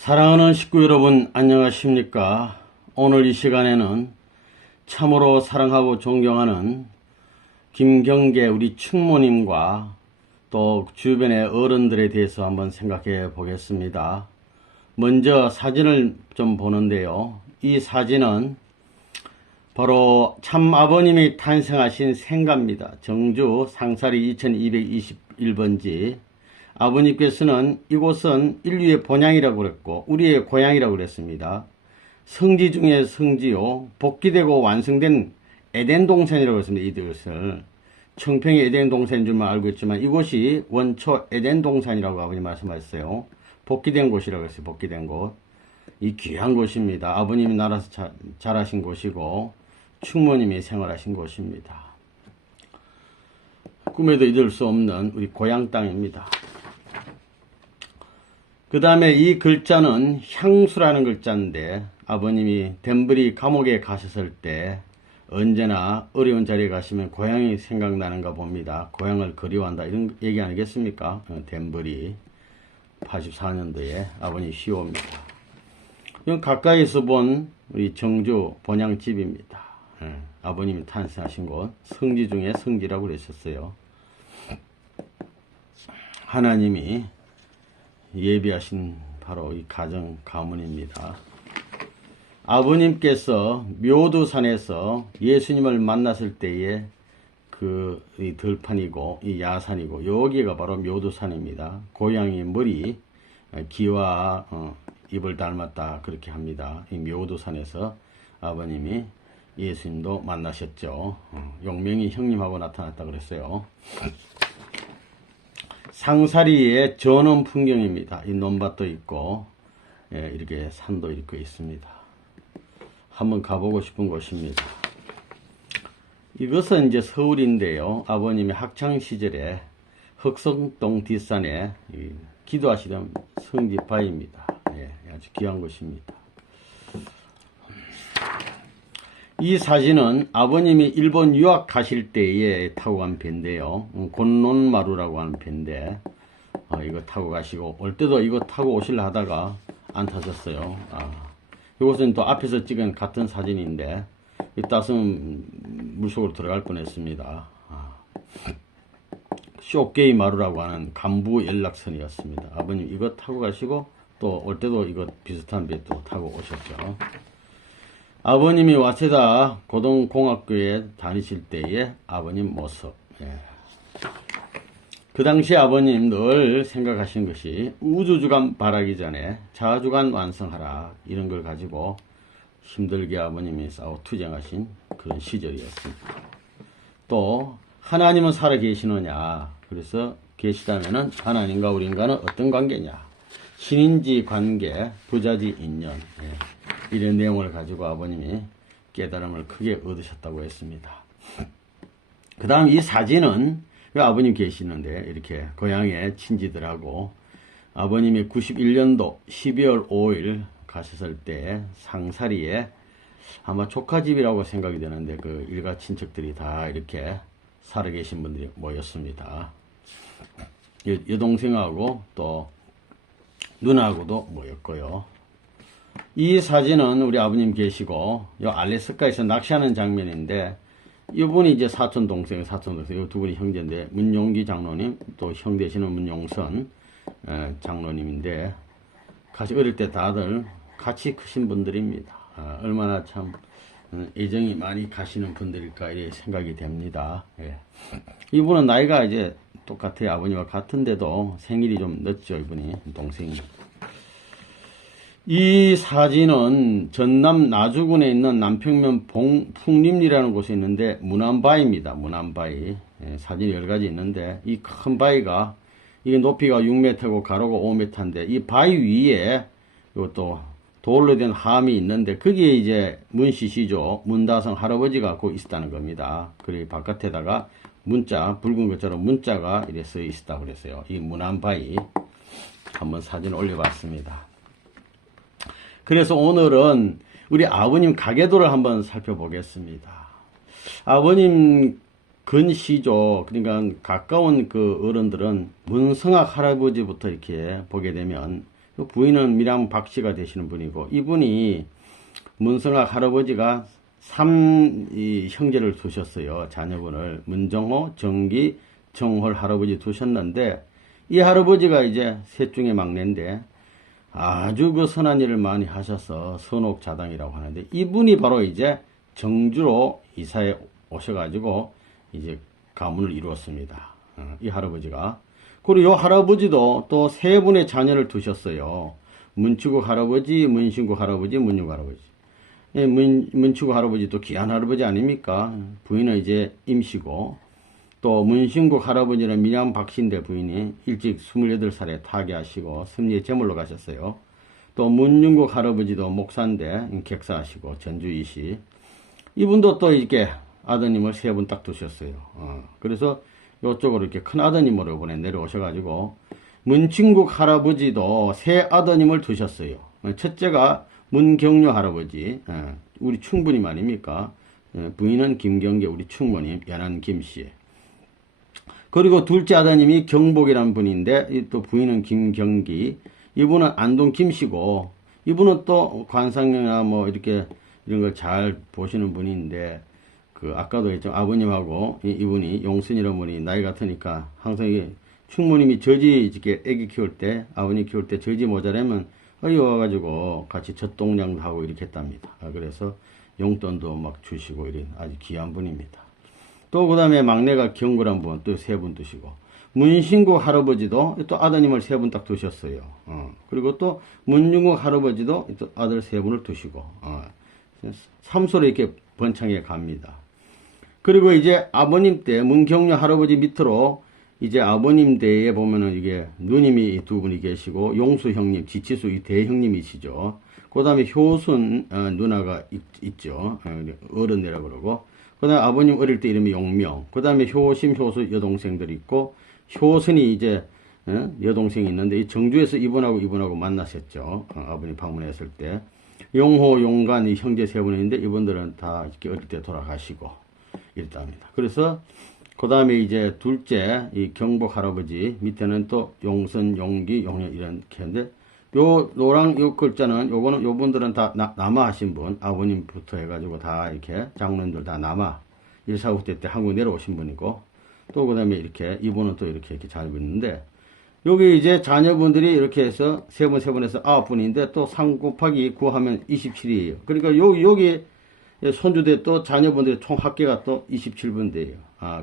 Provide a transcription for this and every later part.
사랑하는 식구 여러분, 안녕하십니까? 오늘 이 시간에는 참으로 사랑하고 존경하는 김경계 우리 충모님과 또 주변의 어른들에 대해서 한번 생각해 보겠습니다. 먼저 사진을 좀 보는데요. 이 사진은 바로 참 아버님이 탄생하신 생가입니다. 정주 상사리 2221번지. 아버님께서는 이곳은 인류의 본향이라고 그랬고 우리의 고향이라고 그랬습니다. 성지 중에 성지요. 복귀되고 완성된 에덴 동산이라고 했습니다. 이것을 청평이 에덴 동산인 줄만 알고 있지만 이곳이 원초 에덴 동산이라고 아버님 말씀하셨어요. 복귀된 곳이라고 했어요. 복귀된 곳. 이 귀한 곳입니다. 아버님이 날아서 자라신 곳이고 충모님이 생활하신 곳입니다. 꿈에도 잊을 수 없는 우리 고향 땅입니다. 그 다음에 이 글자는 향수라는 글자인데 아버님이 덴버리 감옥에 가셨을 때 언제나 어려운 자리에 가시면 고향이 생각나는가 봅니다. 고향을 그리워한다 이런 얘기 아니겠습니까? 덴버리 84년도에 아버님 시호입니다. 이건 가까이서 본 우리 정주 본향집입니다. 아버님이 탄생하신 곳 성지 중에 성지라고 그랬었어요. 하나님이 예비하신 바로 이 가정 가문입니다. 아버님께서 묘두산에서 예수님을 만났을 때에 이 들판이고 이 야산이고 여기가 바로 묘두산입니다. 고양이 머리 귀와 입을 닮았다 그렇게 합니다. 이 묘두산에서 아버님이 예수님도 만나셨죠. 용명이 형님하고 나타났다 그랬어요. 상사리의 전원 풍경입니다. 이 논밭도 있고 이렇게 산도 이렇게 있습니다. 한번 가보고 싶은 곳입니다. 이것은 이제 서울인데요. 아버님이 학창시절에 흑성동 뒷산에 기도하시던 성지바위입니다. 아주 귀한 곳입니다. 이 사진은 아버님이 일본 유학 가실 때에 타고 간 배인데요. 곤론마루라고 하는 배인데 이거 타고 가시고 올 때도 이거 타고 오시려 하다가 안 타셨어요. 이것은 또 앞에서 찍은 같은 사진인데 이따스면 물속으로 들어갈 뻔했습니다. 쇼게이 마루라고 하는 간부 연락선이었습니다. 아버님 이거 타고 가시고 또 올 때도 이거 비슷한 배 또 타고 오셨죠. 아버님이 와세다 고등공학교에 다니실 때의 아버님 모습. 그 당시 아버님 늘 생각하신 것이 우주주간 바라기 전에 자주간 완성하라 이런 걸 가지고 힘들게 아버님이 싸워 투쟁하신 그런 시절이었습니다. 또 하나님은 살아 계시느냐, 그래서 계시다면은 하나님과 우리 인간은 어떤 관계냐, 신인지 관계, 부자지 인연, 이런 내용을 가지고 아버님이 깨달음을 크게 얻으셨다고 했습니다. 그 다음 이 사진은 아버님 계시는데 이렇게 고향의 친지들하고 아버님이 91년도 12월 5일 가셨을 때 상사리에 아마 조카집이라고 생각이 되는데 그 일가 친척들이 다 이렇게 살아계신 분들이 모였습니다. 여동생하고 또 누나하고도 모였고요. 이 사진은 우리 아버님 계시고 요 알래스카에서 낚시하는 장면인데 이분이 이제 사촌 동생 이 두 분이 형제인데 문용기 장로님 또 형 되시는 문용선 장로님인데 같이 어릴 때 다들 같이 크신 분들입니다. 얼마나 참 애정이 많이 가시는 분들일까 이렇게 생각이 됩니다. 이분은 나이가 이제 똑같아요. 아버님과 같은데도 생일이 좀 늦죠. 이분이 동생이. 이 사진은 전남 나주군에 있는 남평면 풍림리라는 곳에 있는데 문안바위입니다. 문안바위. 사진이 여러 가지 있는데 이 큰 바위가 이게 높이가 6m고 가로가 5m인데 이 바위 위에 이것도 돌로 된 함이 있는데 거기에 이제 문시시죠. 문다성 할아버지가 꼭 있었다는 겁니다. 그리고 바깥에다가 문자, 붉은 것처럼 문자가 이렇게 써 있었다고 그랬어요. 이 문안바위 한번 사진 올려봤습니다. 그래서 오늘은 우리 아버님 가계도를 한번 살펴보겠습니다. 아버님 근시조, 그러니까 가까운 그 어른들은 문성학 할아버지부터 이렇게 보게 되면 부인은 밀양 박씨가 되시는 분이고, 이분이 문성학 할아버지가 3형제를 두셨어요. 자녀분을. 문정호, 정기, 정홀 할아버지 두셨는데, 이 할아버지가 이제 셋 중에 막내인데, 아주 그 선한 일을 많이 하셔서 선옥자당이라고 하는데, 이분이 바로 이제 정주로 이사에 오셔가지고 이제 가문을 이루었습니다. 이 할아버지가. 그리고 이 할아버지도 또 세 분의 자녀를 두셨어요. 문치국 할아버지, 문신국 할아버지, 문육 할아버지. 예, 문치국 할아버지도 귀한 할아버지 아닙니까? 부인은 이제 임시고, 또 문신국 할아버지는 밀양 박신대 부인이 일찍 28살에 타계하시고 섭리의 제물로 가셨어요. 또 문윤국 할아버지도 목사인데 객사하시고 전주이시. 이분도 또 이렇게 아드님을 세 분 딱 두셨어요. 그래서 이쪽으로 이렇게 큰 아드님으로 이번에 내려오셔가지고 문친국 할아버지도 세 아드님을 두셨어요. 첫째가 문경료 할아버지, 우리 충부님 아닙니까? 부인은 김경계 우리 충모님, 연안 김씨. 그리고 둘째 아드님이 경복이라는 분인데 또 부인은 김경기. 이분은 안동 김씨고, 이분은 또 관상이나 뭐 이렇게 이런 걸 잘 보시는 분인데, 그 아까도 했죠. 아버님하고 이분이 용순이라는 분이 나이 같으니까 항상 이게 충모님이 저지 이렇게 애기 키울 때, 아버님 키울 때 저지 모자라면 여기 와가지고 같이 젖동량도 하고 이렇게 했답니다. 그래서 용돈도 막 주시고 이런 아주 귀한 분입니다. 또 그 다음에 막내가 경구란 분, 또 세 분 두시고, 문신국 할아버지도 또 아드님을 세 분 딱 두셨어요. 그리고 또 문중국 할아버지도 또 아들 세 분을 두시고, 삼소로 이렇게 번창해 갑니다. 그리고 이제 아버님 때 문경료 할아버지 밑으로 이제 아버님 때에 보면은 이게 누님이 두 분이 계시고, 용수 형님, 지치수 이 대형님이시죠. 그 다음에 효순 누나가 있죠. 어른이라고 그러고, 그 다음에 아버님 어릴 때 이름이 용명, 그 다음에 효심, 효수 여동생들이 있고, 효선이 이제 여동생이 있는데, 이 정주에서 이분하고 만나셨죠. 아버님 방문했을 때. 용호, 용간 이 형제 세 분이 있는데, 이분들은 다 이렇게 어릴 때 돌아가시고 이랬답니다. 그래서 그 다음에 이제 둘째 이 경복 할아버지 밑에는 또 용선, 용기, 용년 이렇게 했는데, 요 노랑 요 글자는 요분들은 다 남아 하신 분, 아버님부터 해가지고 다 이렇게 장로님들 다 남아 149대 때 한국 내려오신 분이고, 또 그 다음에 이렇게 이분은 또 이렇게 잘 있는데, 여기 이제 자녀분들이 이렇게 해서 세 분 해서 9분인데, 또 3 곱하기 9 하면 27이에요. 그러니까 여기 손주대 또 자녀분들의 총 합계가 또 27분대예요.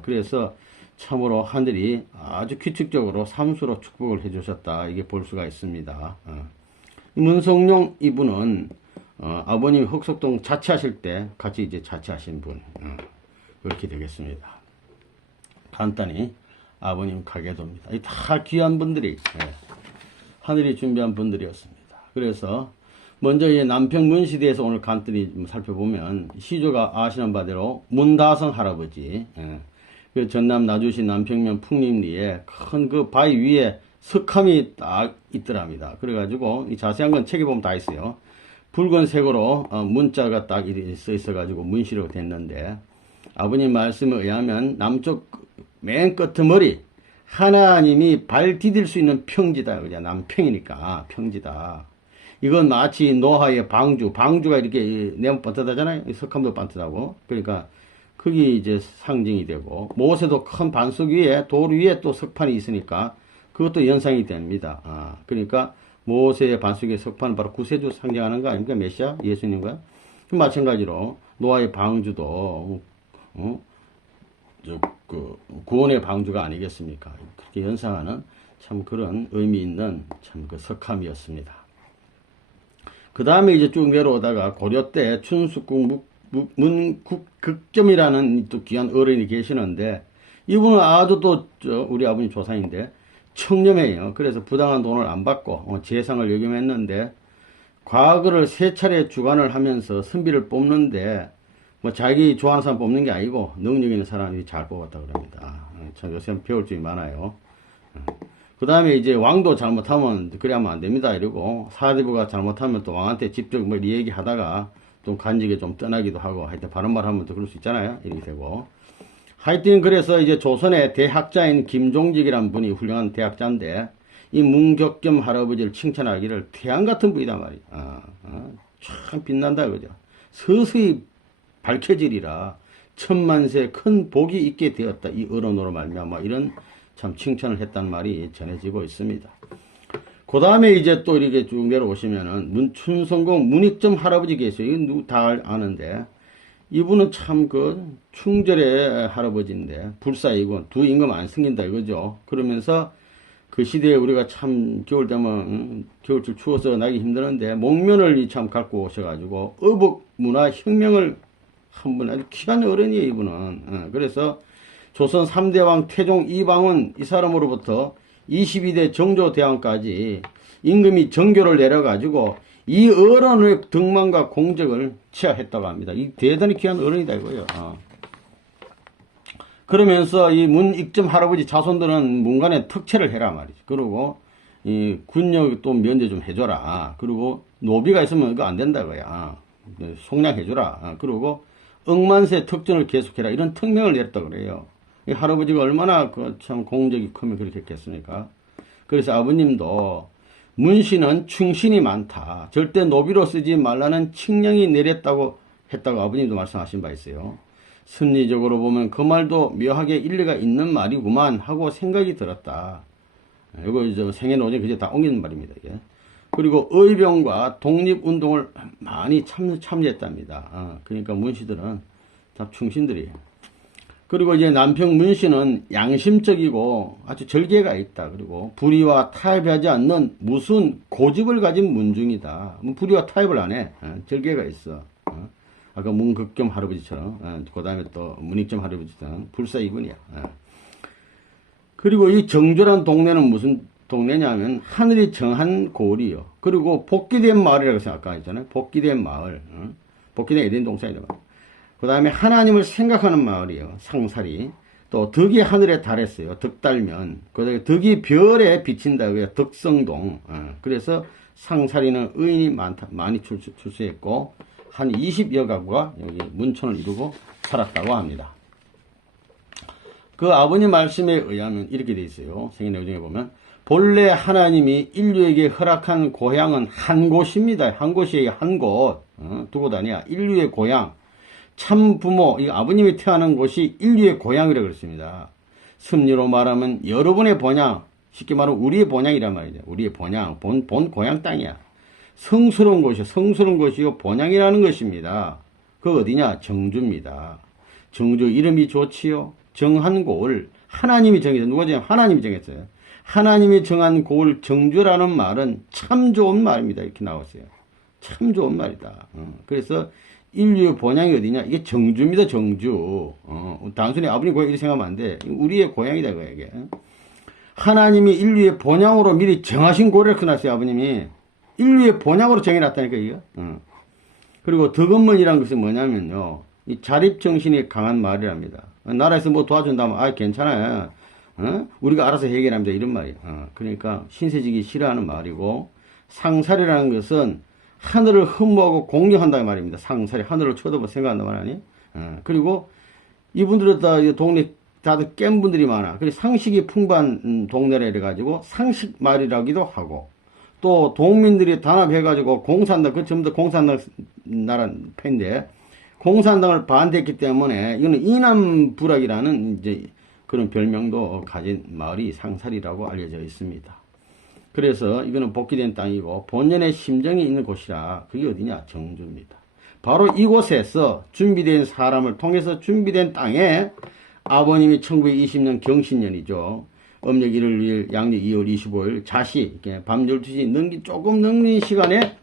그래서 참으로 하늘이 아주 규칙적으로 삼수로 축복을 해주셨다, 이게 볼 수가 있습니다. 문성룡 이분은 아버님 흑석동 자취하실 때 같이 이제 자취하신 분, 그렇게 되겠습니다. 간단히 아버님 가계도입니다. 이 다 귀한 분들이 하늘이 준비한 분들이었습니다. 그래서 먼저 이 남평 문시대에서 오늘 간단히 살펴보면, 시조가 아시는 바대로 문다성 할아버지, 그 전남 나주시 남평면 풍림리에 큰 그 바위 위에 석함이 딱 있더랍니다. 그래가지고 이 자세한 건 책에 보면 다 있어요. 붉은색으로 문자가 딱 써 있어가지고 문시로 됐는데, 아버님 말씀에 의하면 남쪽 맨 끝머리 하나님이 발 디딜 수 있는 평지다. 그냥 남평이니까 평지다. 이건 마치 노하의 방주가 이렇게 내면 반듯하잖아요. 석함도 반듯하고. 그러니까 그게 이제 상징이 되고, 모세도 큰 반석 위에 돌 위에 또 석판이 있으니까 그것도 연상이 됩니다. 그러니까 모세의 반석의 석판은 바로 구세주 상징하는 거 아닙니까? 메시아 예수님과 마찬가지로 노아의 방주도 그 구원의 방주가 아니겠습니까? 그렇게 연상하는 참 그런 의미 있는 참 그 석함이었습니다. 그 다음에 이제 쭉 내려오다가 고려 때 춘숙국 문국극겸이라는 또 귀한 어른이 계시는데, 이분은 아주 또 우리 아버님 조상인데 청렴해요. 그래서 부당한 돈을 안 받고 재상을 역임했는데, 과거를 세 차례 주관을 하면서 선비를 뽑는데, 뭐 자기 좋아하는 사람 뽑는 게 아니고 능력 있는 사람이 잘 뽑았다 그럽니다. 참 요새 배울 점이 많아요. 그 다음에 이제 왕도 잘못하면 그래 하면 안 됩니다 이러고, 사대부가 잘못하면 또 왕한테 직접 뭐 얘기하다가 좀 간직에 좀 떠나기도 하고, 하여튼 바른 말 하면 또 그럴 수 있잖아요. 이렇게 되고, 하여튼 그래서 이제 조선의 대학자인 김종직이라는 분이 훌륭한 대학자인데, 이 문격겸 할아버지를 칭찬하기를 태양 같은 분이다 말이야. 참 빛난다 그죠. 서서히 밝혀지리라. 천만세 큰 복이 있게 되었다. 이 어른으로 말미암아 이런 참 칭찬을 했단 말이 전해지고 있습니다. 그 다음에 이제 또 이렇게 쭉 내려오시면은 춘성공 문익점 할아버지 계세요. 이건 누구 다 아는데 이분은 참 그 충절의 할아버지인데 불사이고 두 임금 안 승긴다 이거죠. 그러면서 그 시대에 우리가 참 겨울 되면 겨울줄 추워서 나기 힘드는데 목면을 참 갖고 오셔가지고 어복 문화 혁명을 한 분 아주 귀한 어른이에요 이분은. 그래서 조선 3대왕 태종 이방원 이 사람으로부터 22대 정조대왕까지 임금이 정교를 내려가지고 이 어른의 덕망과 공적을 취하했다고 합니다. 이 대단히 귀한 어른이다 이거예요. 그러면서 이 문익점 할아버지 자손들은 문간에 특채를 해라 말이죠. 그리고 이 군역 또 면제 좀 해줘라. 그리고 노비가 있으면 그거 안 된다 거야. 속량해줘라. 그리고 억만세 특전을 계속해라. 이런 특명을 내렸다 그래요. 이 할아버지가 얼마나 그 참 공적이 크면 그렇게 했겠습니까? 그래서 아버님도 문씨는 충신이 많다. 절대 노비로 쓰지 말라는 칙령이 내렸다고 했다고 아버님도 말씀하신 바 있어요. 심리적으로 보면 그 말도 묘하게 일리가 있는 말이구만 하고 생각이 들었다. 이거 이제 생애노제 그제 다 옮기는 말입니다. 이게. 그리고 의병과 독립운동을 많이 참여했답니다. 그러니까 문씨들은 다 충신들이에요. 그리고 이제 남편 문씨는 양심적이고 아주 절개가 있다. 그리고 불의와 타협하지 않는 무슨 고집을 가진 문중이다. 불의와 타협을 안 해. 절개가 있어. 아까 문극겸 할아버지처럼. 그 다음에 또 문익점 할아버지처럼 불사이분이야. 그리고 이 정조란 동네는 무슨 동네냐면 하늘이 정한 고을이요. 그리고 복귀된 마을이라고 생각하잖아요. 복귀된 마을. 복귀된 에덴 동산이라고. 그 다음에 하나님을 생각하는 마을이에요. 상살이. 또 덕이 하늘에 달했어요. 덕달면. 그 다음에 덕이 별에 비친다. 그게 덕성동. 그래서 상살이는 의인이 많이 출세했고 한 20여 가구가 여기 문촌을 이루고 살았다고 합니다. 그 아버님 말씀에 의하면 이렇게 돼 있어요. 생애내용에 보면 본래 하나님이 인류에게 허락한 고향은 한 곳입니다. 한 곳이에요. 한 곳. 두 곳 아니야. 인류의 고향. 참 부모, 이 아버님이 태어난 곳이 인류의 고향이라고 그랬습니다. 승리로 말하면 여러분의 본향, 쉽게 말하면 우리의 본향이란 말이죠. 우리의 본향, 본 고향 땅이야. 성스러운 곳이요. 성스러운 곳이요. 본향이라는 것입니다. 그 어디냐? 정주입니다. 정주 이름이 좋지요. 정한 고을. 하나님이 정했어요. 누가 정했어요? 하나님이 정했어요. 하나님이 정한 고을 정주라는 말은 참 좋은 말입니다. 이렇게 나왔어요. 참 좋은 말이다. 그래서 인류의 본향이 어디냐? 이게 정주입니다. 정주. 단순히 아버님 고향 이렇게 생각하면 안 돼. 우리의 고향이다. 이게. 하나님이 인류의 본향으로 미리 정하신 고를 써놨어요. 아버님이. 인류의 본향으로 정해놨다니까 이게. 그리고 덕은문이라는 것은 뭐냐면요. 이 자립정신이 강한 말이랍니다. 나라에서 뭐 도와준다면 괜찮아요. 우리가 알아서 해결합니다. 이런 말이에요. 그러니까 신세지기 싫어하는 말이고 상살이라는 것은 하늘을 흠모하고 공경한다는 말입니다. 상살이 하늘을 쳐다보고 생각한다는 말 아니? 그리고 이분들은 다 동네 다들 깬 분들이 많아. 그래서 상식이 풍부한 동네라 이래가지고 상식말이라기도 하고 또 동민들이 단합해가지고 공산당 그 전부 다 공산당 나라 패인데 공산당을 반대했기 때문에 이거는 이남불락이라는 이제 그런 별명도 가진 마을이 상살이라고 알려져 있습니다. 그래서 이거는 복귀된 땅이고 본연의 심정이 있는 곳이라 그게 어디냐? 정주입니다. 바로 이곳에서 준비된 사람을 통해서 준비된 땅에 아버님이 1920년 경신년이죠. 음력 1월 2일, 양력 2월 25일 자시 이렇게 밤 12시 조금 넘긴 시간에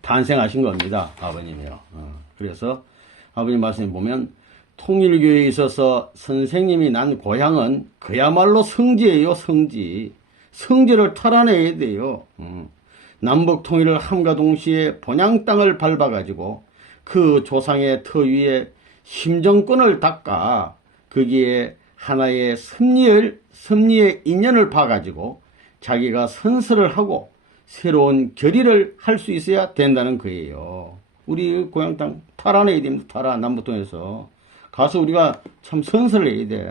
탄생하신 겁니다. 아버님이요. 그래서 아버님 말씀에 보면 통일교회에 있어서 선생님이 난 고향은 그야말로 성지예요. 성지. 성지를 탈환해야 돼요. 남북 통일을 함과 동시에 본향 땅을 밟아가지고 그 조상의 터 위에 심정권을 닦아 거기에 하나의 섭리의 인연을 봐가지고 자기가 선서를 하고 새로운 결의를 할 수 있어야 된다는 거예요. 우리 고향 땅 탈환해야 됩니다. 탈환 남북통에서 가서 우리가 참 선서를 해야 돼.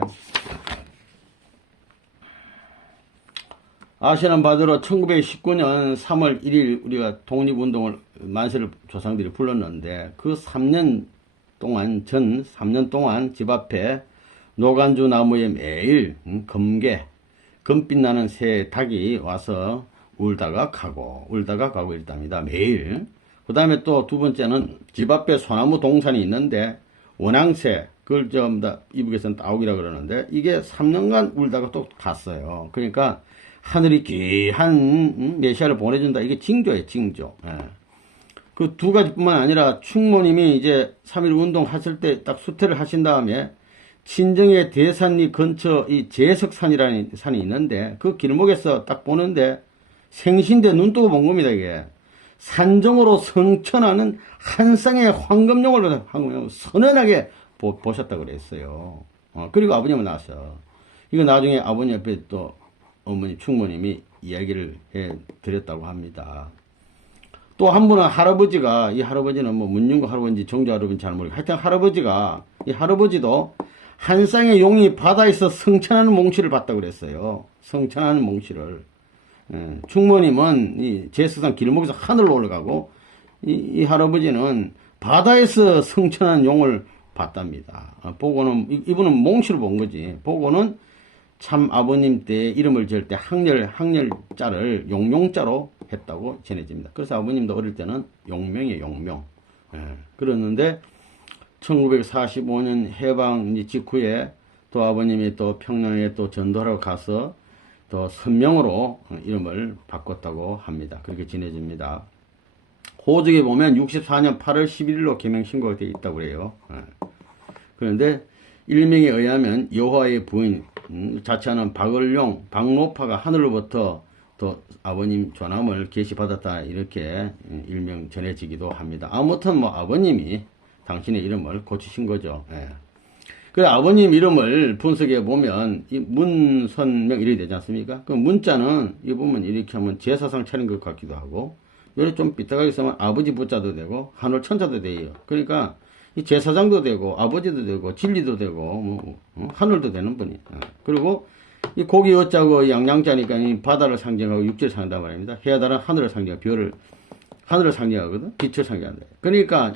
아시는 바대로 1919년 3월 1일 우리가 독립운동을 만세를 조상들이 불렀는데 그 3년 동안 집 앞에 노간주 나무에 매일 금빛 나는 새 닭이 와서 울다가 가고 이랬답니다. 매일. 그 다음에 또 두 번째는 집 앞에 소나무 동산이 있는데 원앙새, 그걸 이북에서는 따옥이라 그러는데 이게 3년간 울다가 또 갔어요. 그러니까 하늘이 귀한 메시아를 보내준다. 이게 징조예요, 징조. 예. 그 두 가지뿐만 아니라 충모님이 이제 3.1 운동 하실 때 딱 수퇴를 하신 다음에 친정의 대산리 근처 이 제석산이라는 산이 있는데 그 길목에서 딱 보는데 생신대 눈 뜨고 본 겁니다, 이게. 산정으로 성천하는 한 쌍의 황금용을 선연하게 보셨다고 그랬어요. 그리고 아버님은 나왔어. 이거 나중에 아버님 옆에 또 어머니 충모님이 이야기를 해 드렸다고 합니다. 또 한 분은 할아버지가, 이 할아버지는 뭐 문윤구 할아버지인지 정조 할아버지인지 잘 모르겠어요. 하여튼 할아버지가, 이 할아버지도 한 쌍의 용이 바다에서 성천하는 몽치를 봤다고 그랬어요. 성천하는 몽치를. 충모님은 이 제수산 길목에서 하늘로 올라가고 이 할아버지는 바다에서 성천한 용을 봤답니다. 보고는 이분은 몽치를 본 거지. 보고는 참 아버님 때 이름을 지을 때 항렬자를 용명자로 했다고 전해집니다. 그래서 아버님도 어릴 때는 용명이에요, 용명. 그랬는데 1945년 해방 직후에 또 아버님이 또 평양에 또 전도하러 가서 또 선명으로 이름을 바꿨다고 합니다. 그렇게 지내집니다. 호적에 보면 64년 8월 11일로 개명 신고가 되어 있다고 그래요. 그런데 일명에 의하면 여호와의 부인 자처하는 박노파가 하늘로부터 또 아버님 조남을 계시받았다 이렇게 일명 전해지기도 합니다. 아무튼 뭐 아버님이 당신의 이름을 고치신 거죠. 그 아버님 이름을 분석해 보면 이 문선명 이렇게 되지 않습니까? 그 문자는 이 보면 이렇게 하면 제사상 차린 것 같기도 하고 요리 좀 삐딱하게 쓰면 아버지 부자도 되고 한올 천자도 돼요. 그러니까 이 제사장도 되고 아버지도 되고 진리도 되고 하늘도 되는 분이. 그리고 이 고기 어자고 양양자니까 이 바다를 상징하고 육지를 상징한단 말입니다. 해야달은 하늘을 상징하고 하늘을 상징하거든. 빛을 상징한다. 그러니까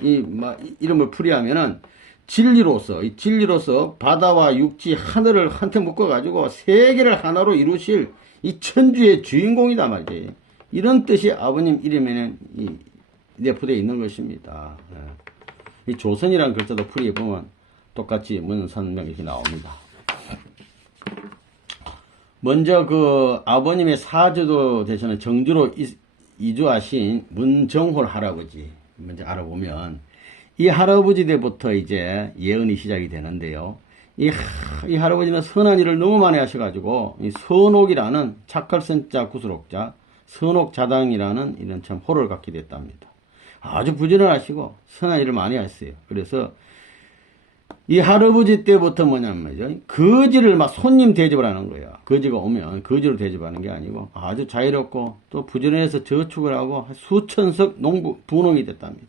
이름을 풀이하면은 진리로서 바다와 육지 하늘을 한테 묶어가지고 세계를 하나로 이루실 이 천주의 주인공이다 말이지. 이런 뜻이 아버님 이름에는 내포되어 있는 것입니다. 이 조선이라는 글자도 풀이해보면 똑같이 문선명 이렇게 나옵니다. 먼저 그 아버님의 사주도 되시는 정주로 이주하신 문정홀 할아버지 먼저 알아보면 이 할아버지 때부터 이제 예언이 시작이 되는데요. 이 할아버지는 선한 일을 너무 많이 하셔가지고 이 선옥이라는 착할선자 구슬옥자 선옥자당이라는 이런 참 호를 갖게 됐답니다. 아주 부지런하시고 선한 일을 많이 하셨어요. 그래서 이 할아버지 때부터 뭐냐면 거지를 막 손님 대접을 하는 거예요. 거지가 오면 거지로 대접하는 게 아니고 아주 자유롭고 또 부지런해서 저축을 하고 수천석 부농이 됐답니다.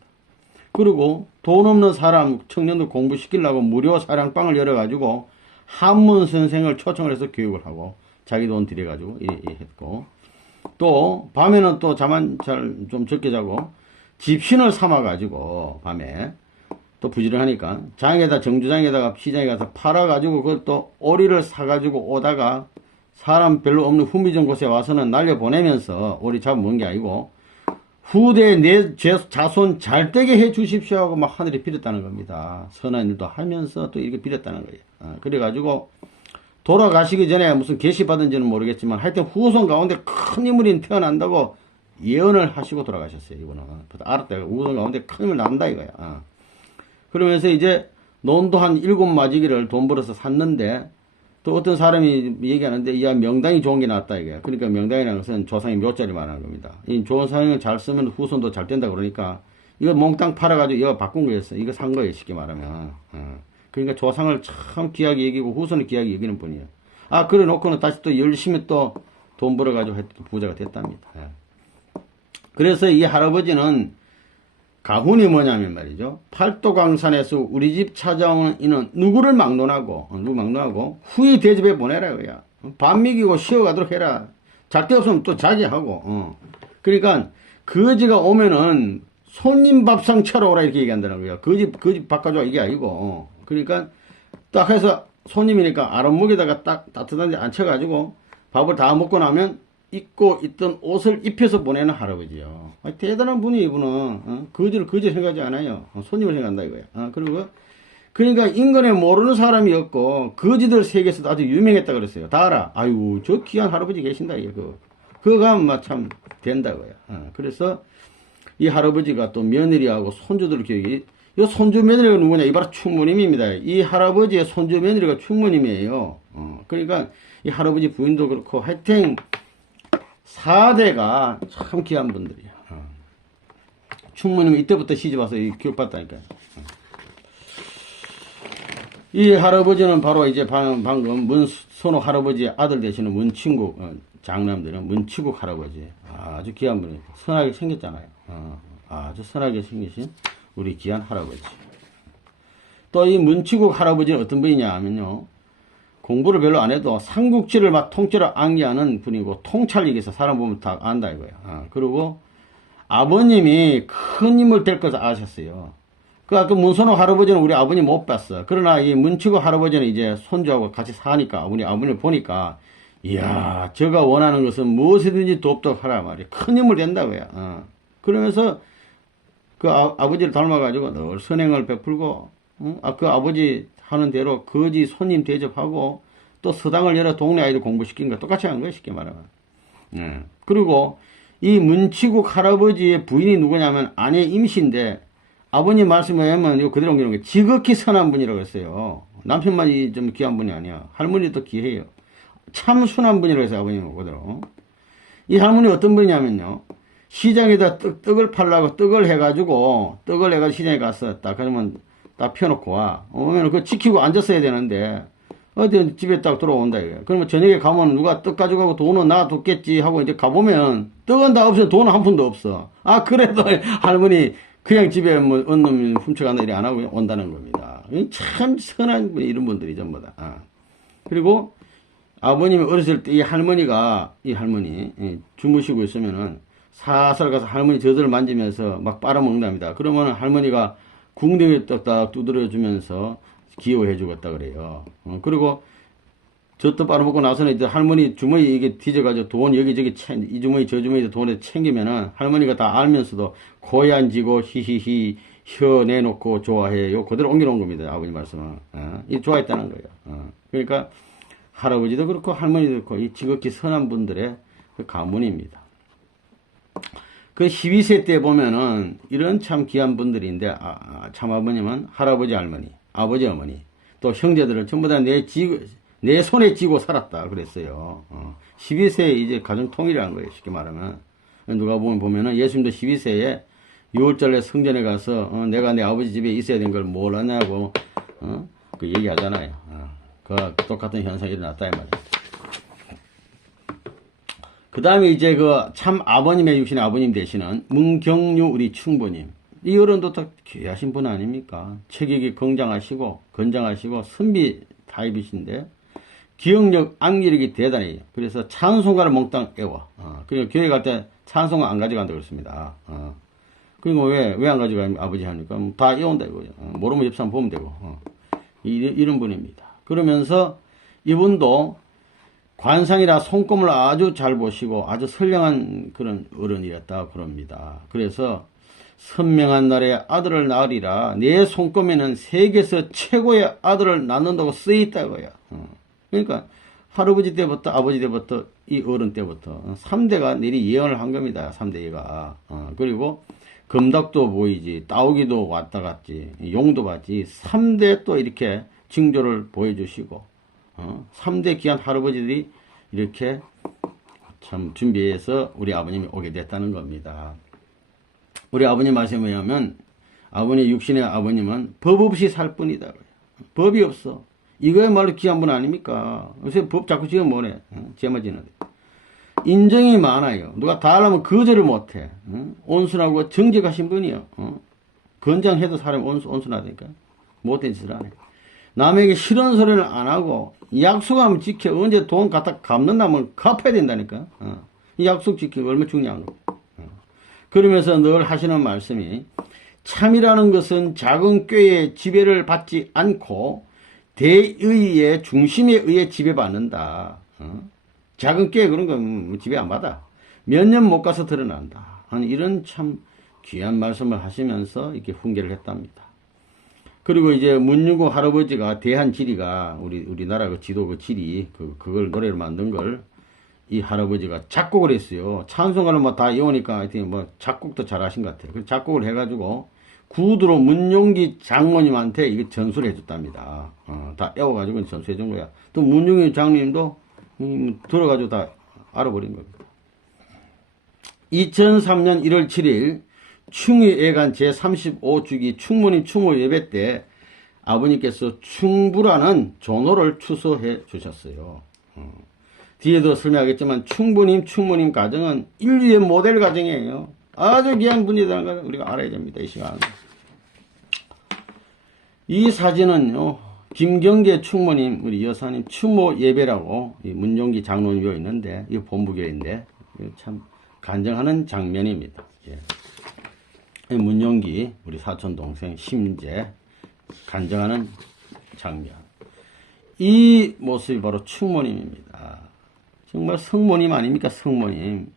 그리고 돈 없는 사람 청년들 공부시키려고 무료 사랑방을 열어가지고 한문 선생을 초청을 해서 교육을 하고 자기 돈 들여가지고 했고 또 밤에는 또 잠만 좀 적게 자고 집신을 삼아가지고 밤에 또 부지런하니까 정주장에다가 시장에 가서 팔아가지고 그걸 또 오리를 사가지고 오다가 사람 별로 없는 후미정 곳에 와서는 날려보내면서 오리 잡아먹은 게 아니고 후대에 내 자손 잘되게 해 주십시오 하고 막 하늘에 빌었다는 겁니다. 선한 일도 하면서 또 이렇게 빌었다는 거예요. 그래가지고 돌아가시기 전에 무슨 계시 받은지는 모르겠지만 하여튼 후손 가운데 큰 인물이 태어난다고 예언을 하시고 돌아가셨어요. 이분은 알았다. 후손 가운데 큰 인물 난다 이거야. 그러면서 이제 논도 한 7마지기를 돈 벌어서 샀는데 또 어떤 사람이 얘기하는데 야 명당이 좋은 게 낫다 이게. 그러니까 명당이라는 것은 조상의 묘자리 말하는 겁니다. 이 좋은 상황을 잘 쓰면 후손도 잘 된다 그러니까 이거 몽땅 팔아가지고 이거 바꾼 거였어. 이거 산 거예요 쉽게 말하면. 그러니까 조상을 참 귀하게 여기고 후손을 귀하게 여기는 분이에요. 그래 놓고는 다시 또 열심히 또 돈 벌어가지고 부자가 됐답니다. 그래서 이 할아버지는 가훈이 뭐냐면 말이죠. 팔도강산에서 우리 집 찾아오는 이는 누구를 막론하고 후이 대접해 보내라 거야. 밥 먹이고 쉬어가도록 해라. 잘 데 없으면 또 자기 하고, 그러니까, 거지가 오면은, 손님 밥상 차려 오라 이렇게 얘기한다는 거야. 거지 바꿔줘 이게 아니고. 그러니까, 딱 해서 손님이니까 아랫목에다가 딱 따뜻한 데 앉혀가지고, 밥을 다 먹고 나면, 입고 있던 옷을 입혀서 보내는 할아버지요. 대단한 분이 이분은, 거지를 거지 생각하지 않아요. 손님을 생각한다 이거야. 그리고, 그러니까 인근에 모르는 사람이 없고 거지들 세계에서도 아주 유명했다 그랬어요. 다 알아. 아이고 저 귀한 할아버지 계신다 이거. 그거 가면 참 된다고요. 그래서 이 할아버지가 또 며느리하고 손주들 교육이 이 손주 며느리가 누구냐 이바라 충무님입니다. 이 할아버지의 손주 며느리가 충무님이에요. 그러니까 이 할아버지 부인도 그렇고 하여튼 4대가 참 귀한 분들이야. 충무님 이때부터 시집와서 교육받다니까요. 이 할아버지는 바로 이제 방금 문선호 할아버지의 아들 되시는 문친국, 장남들은 문치국 할아버지. 아주 귀한 분이 선하게 생겼잖아요. 아주 선하게 생기신 우리 귀한 할아버지. 또 이 문치국 할아버지는 어떤 분이냐 하면요. 공부를 별로 안 해도 삼국지를 막 통째로 암기하는 분이고 통찰력에서 사람 보면 다 안다 이거야. 그리고 아버님이 큰 인물 될 것을 아셨어요. 그 문선호 할아버지는 우리 아버님 못 봤어. 그러나 이 문치구 할아버지는 이제 손주하고 같이 사니까 아버님을 보니까 이야 저가 원하는 것은 무엇이든지 돕도록 하라 말이야. 큰 힘을 된다고요. 그러면서 그 아버지를 닮아가지고 늘 선행을 베풀고 그 아버지 하는 대로 거지 손님 대접하고 또 서당을 열어 동네 아이들 공부시킨 거 똑같이 한 거예요. 쉽게 말하면. 그리고 이 문치국 할아버지의 부인이 누구냐면 아내 임씨인데 아버님 말씀에 의하면 그대로 옮기는 게 지극히 선한 분이라고 했어요. 남편만이 좀 귀한 분이 아니야. 할머니도 귀해요. 참 순한 분이라고 했어요. 아버님은 그대로. 이 할머니 어떤 분이냐면요. 시장에다 떡을 팔라고 떡을 해가지고 시장에 갔었다. 그러면 딱 펴놓고 와. 오면 그거 지키고 앉았어야 되는데 어디 집에 딱 들어온다 이거야. 그러면 저녁에 가면 누가 떡 가져가고 돈은 놔뒀겠지 하고 이제 가보면 떡은 다 없어요. 돈은 한 푼도 없어. 그래도 할머니 그냥 집에 뭐 어느 놈이 훔쳐간다 이래 안 하고 온다는 겁니다. 참 선한 분 이런 분들이 전부 다. 그리고 아버님이 어렸을 때 이 할머니 주무시고 있으면은 살살 가서 할머니 젖을 만지면서 막 빨아먹는답니다. 그러면 할머니가 궁뎅이 딱딱 두드려 주면서 기호해 주겠다 그래요. 그리고 젖도 빨아먹고 나서는 이제 할머니 주머니 이게 뒤져가지고 돈 여기저기 이 주머니 저 주머니 돈에 챙기면은 할머니가 다 알면서도 고얀지고 히히히 혀 내놓고 좋아해요. 그대로 옮겨놓은 겁니다. 아버님 말씀은. 이 좋아했다는 거예요. 그러니까 할아버지도 그렇고 할머니도 그렇고 이 지극히 선한 분들의 그 가문입니다. 그 12세 때 보면은 이런 참 귀한 분들인데 참 아버님은 할아버지 할머니, 아버지 어머니 또 형제들은 전부 다 내 손에 쥐고 살았다 그랬어요. 12세에 이제 가정 통일이라는 거예요. 쉽게 말하면. 누가 보면은 예수님도 12세에 6월절에 성전에 가서 내가 내 아버지 집에 있어야 된 걸 몰랐냐고 그 얘기하잖아요. 그 똑같은 현상이 일어났다 이 말이에요. 그 다음에 이제 그 참 아버님의 육신의 아버님 되시는 문경유 우리 충부님. 이 어른도 다 귀하신 분 아닙니까? 체격이 건장하시고 선비 타입이신데 기억력, 암기력이 대단해요. 그래서 찬송가를 몽땅 외워. 그리고 교회 갈 때 찬송가 안 가져간다고 그랬습니다. 그리고 왜 안 가져가면 아버지 하니까 다 외운다 이거죠. 모르면 옆 사람 보면 되고. 이런 분입니다. 그러면서 이분도 관상이라 손금을 아주 잘 보시고 아주 선량한 그런 어른이었다 그럽니다. 그래서 선명한 날에 아들을 낳으리라 내 손금에는 세계에서 최고의 아들을 낳는다고 쓰여있다고요. 그러니까 할아버지 때부터 아버지 때부터 이 어른 때부터 3대가 내리 예언을 한 겁니다. 3대가. 그리고 금닭도 보이지 따오기도 왔다 갔지 용도 봤지 3대 또 이렇게 징조를 보여주시고 3대 귀한 할아버지들이 이렇게 참 준비해서 우리 아버님이 오게 됐다는 겁니다. 우리 아버님 말씀에 의하면 아버님 육신의 아버님은 법 없이 살 뿐이다. 법이 없어. 이거야말로 귀한 분 아닙니까? 요새 법 자꾸 지금 뭐래? 제맞지는데. 인정이 많아요. 누가 다 하려면 거절을 못해. 온순하고 정직하신 분이요. 건장해도 사람이 온순하다니까. 못된 짓을 안 해. 남에게 싫은 소리를 안 하고 약속하면 지켜. 언제 돈 갖다 갚는다면 갚아야 된다니까. 이 약속 지키기 얼마나 중요한 거야. 그러면서 늘 하시는 말씀이 참이라는 것은 작은 꾀의 지배를 받지 않고 대의의 중심에 의해 지배받는다. 작은 꾀 그런 건 지배 안 받아. 몇 년 못 가서 드러난다. 이런 참 귀한 말씀을 하시면서 이렇게 훈계를 했답니다. 그리고 이제 문유구 할아버지가 대한 지리가 우리나라 그 지도 그 지리 그걸 노래로 만든 걸 이 할아버지가 작곡을 했어요. 찬송가를 뭐 다 외우니까 하여튼 뭐 작곡도 잘하신 것 같아요. 그 작곡을 해가지고 구두로 문용기 장모님한테 이게 전수를 해줬답니다. 다 외워가지고 전수해준 거야. 또 문용기 장모님도 들어가지고 다 알아버린 겁니다. 2003년 1월 7일 충의예간 제35주기 충무님 충무 예배 때 아버님께서 충부라는 전호를 추서해 주셨어요. 뒤에도 설명하겠지만 충무님 가정은 인류의 모델 가정이에요. 아주 귀한 분이라는 걸 우리가 알아야 됩니다. 이 시간. 이 사진은요, 김경계 충무님, 우리 여사님 추모 예배라고 이 문용기 장로님이 있는데, 이 본부교인데, 참 간증하는 장면입니다. 예. 문용기, 우리 사촌 동생 심재, 간증하는 장면. 이 모습이 바로 충모님입니다. 정말 성모님 아닙니까? 성모님.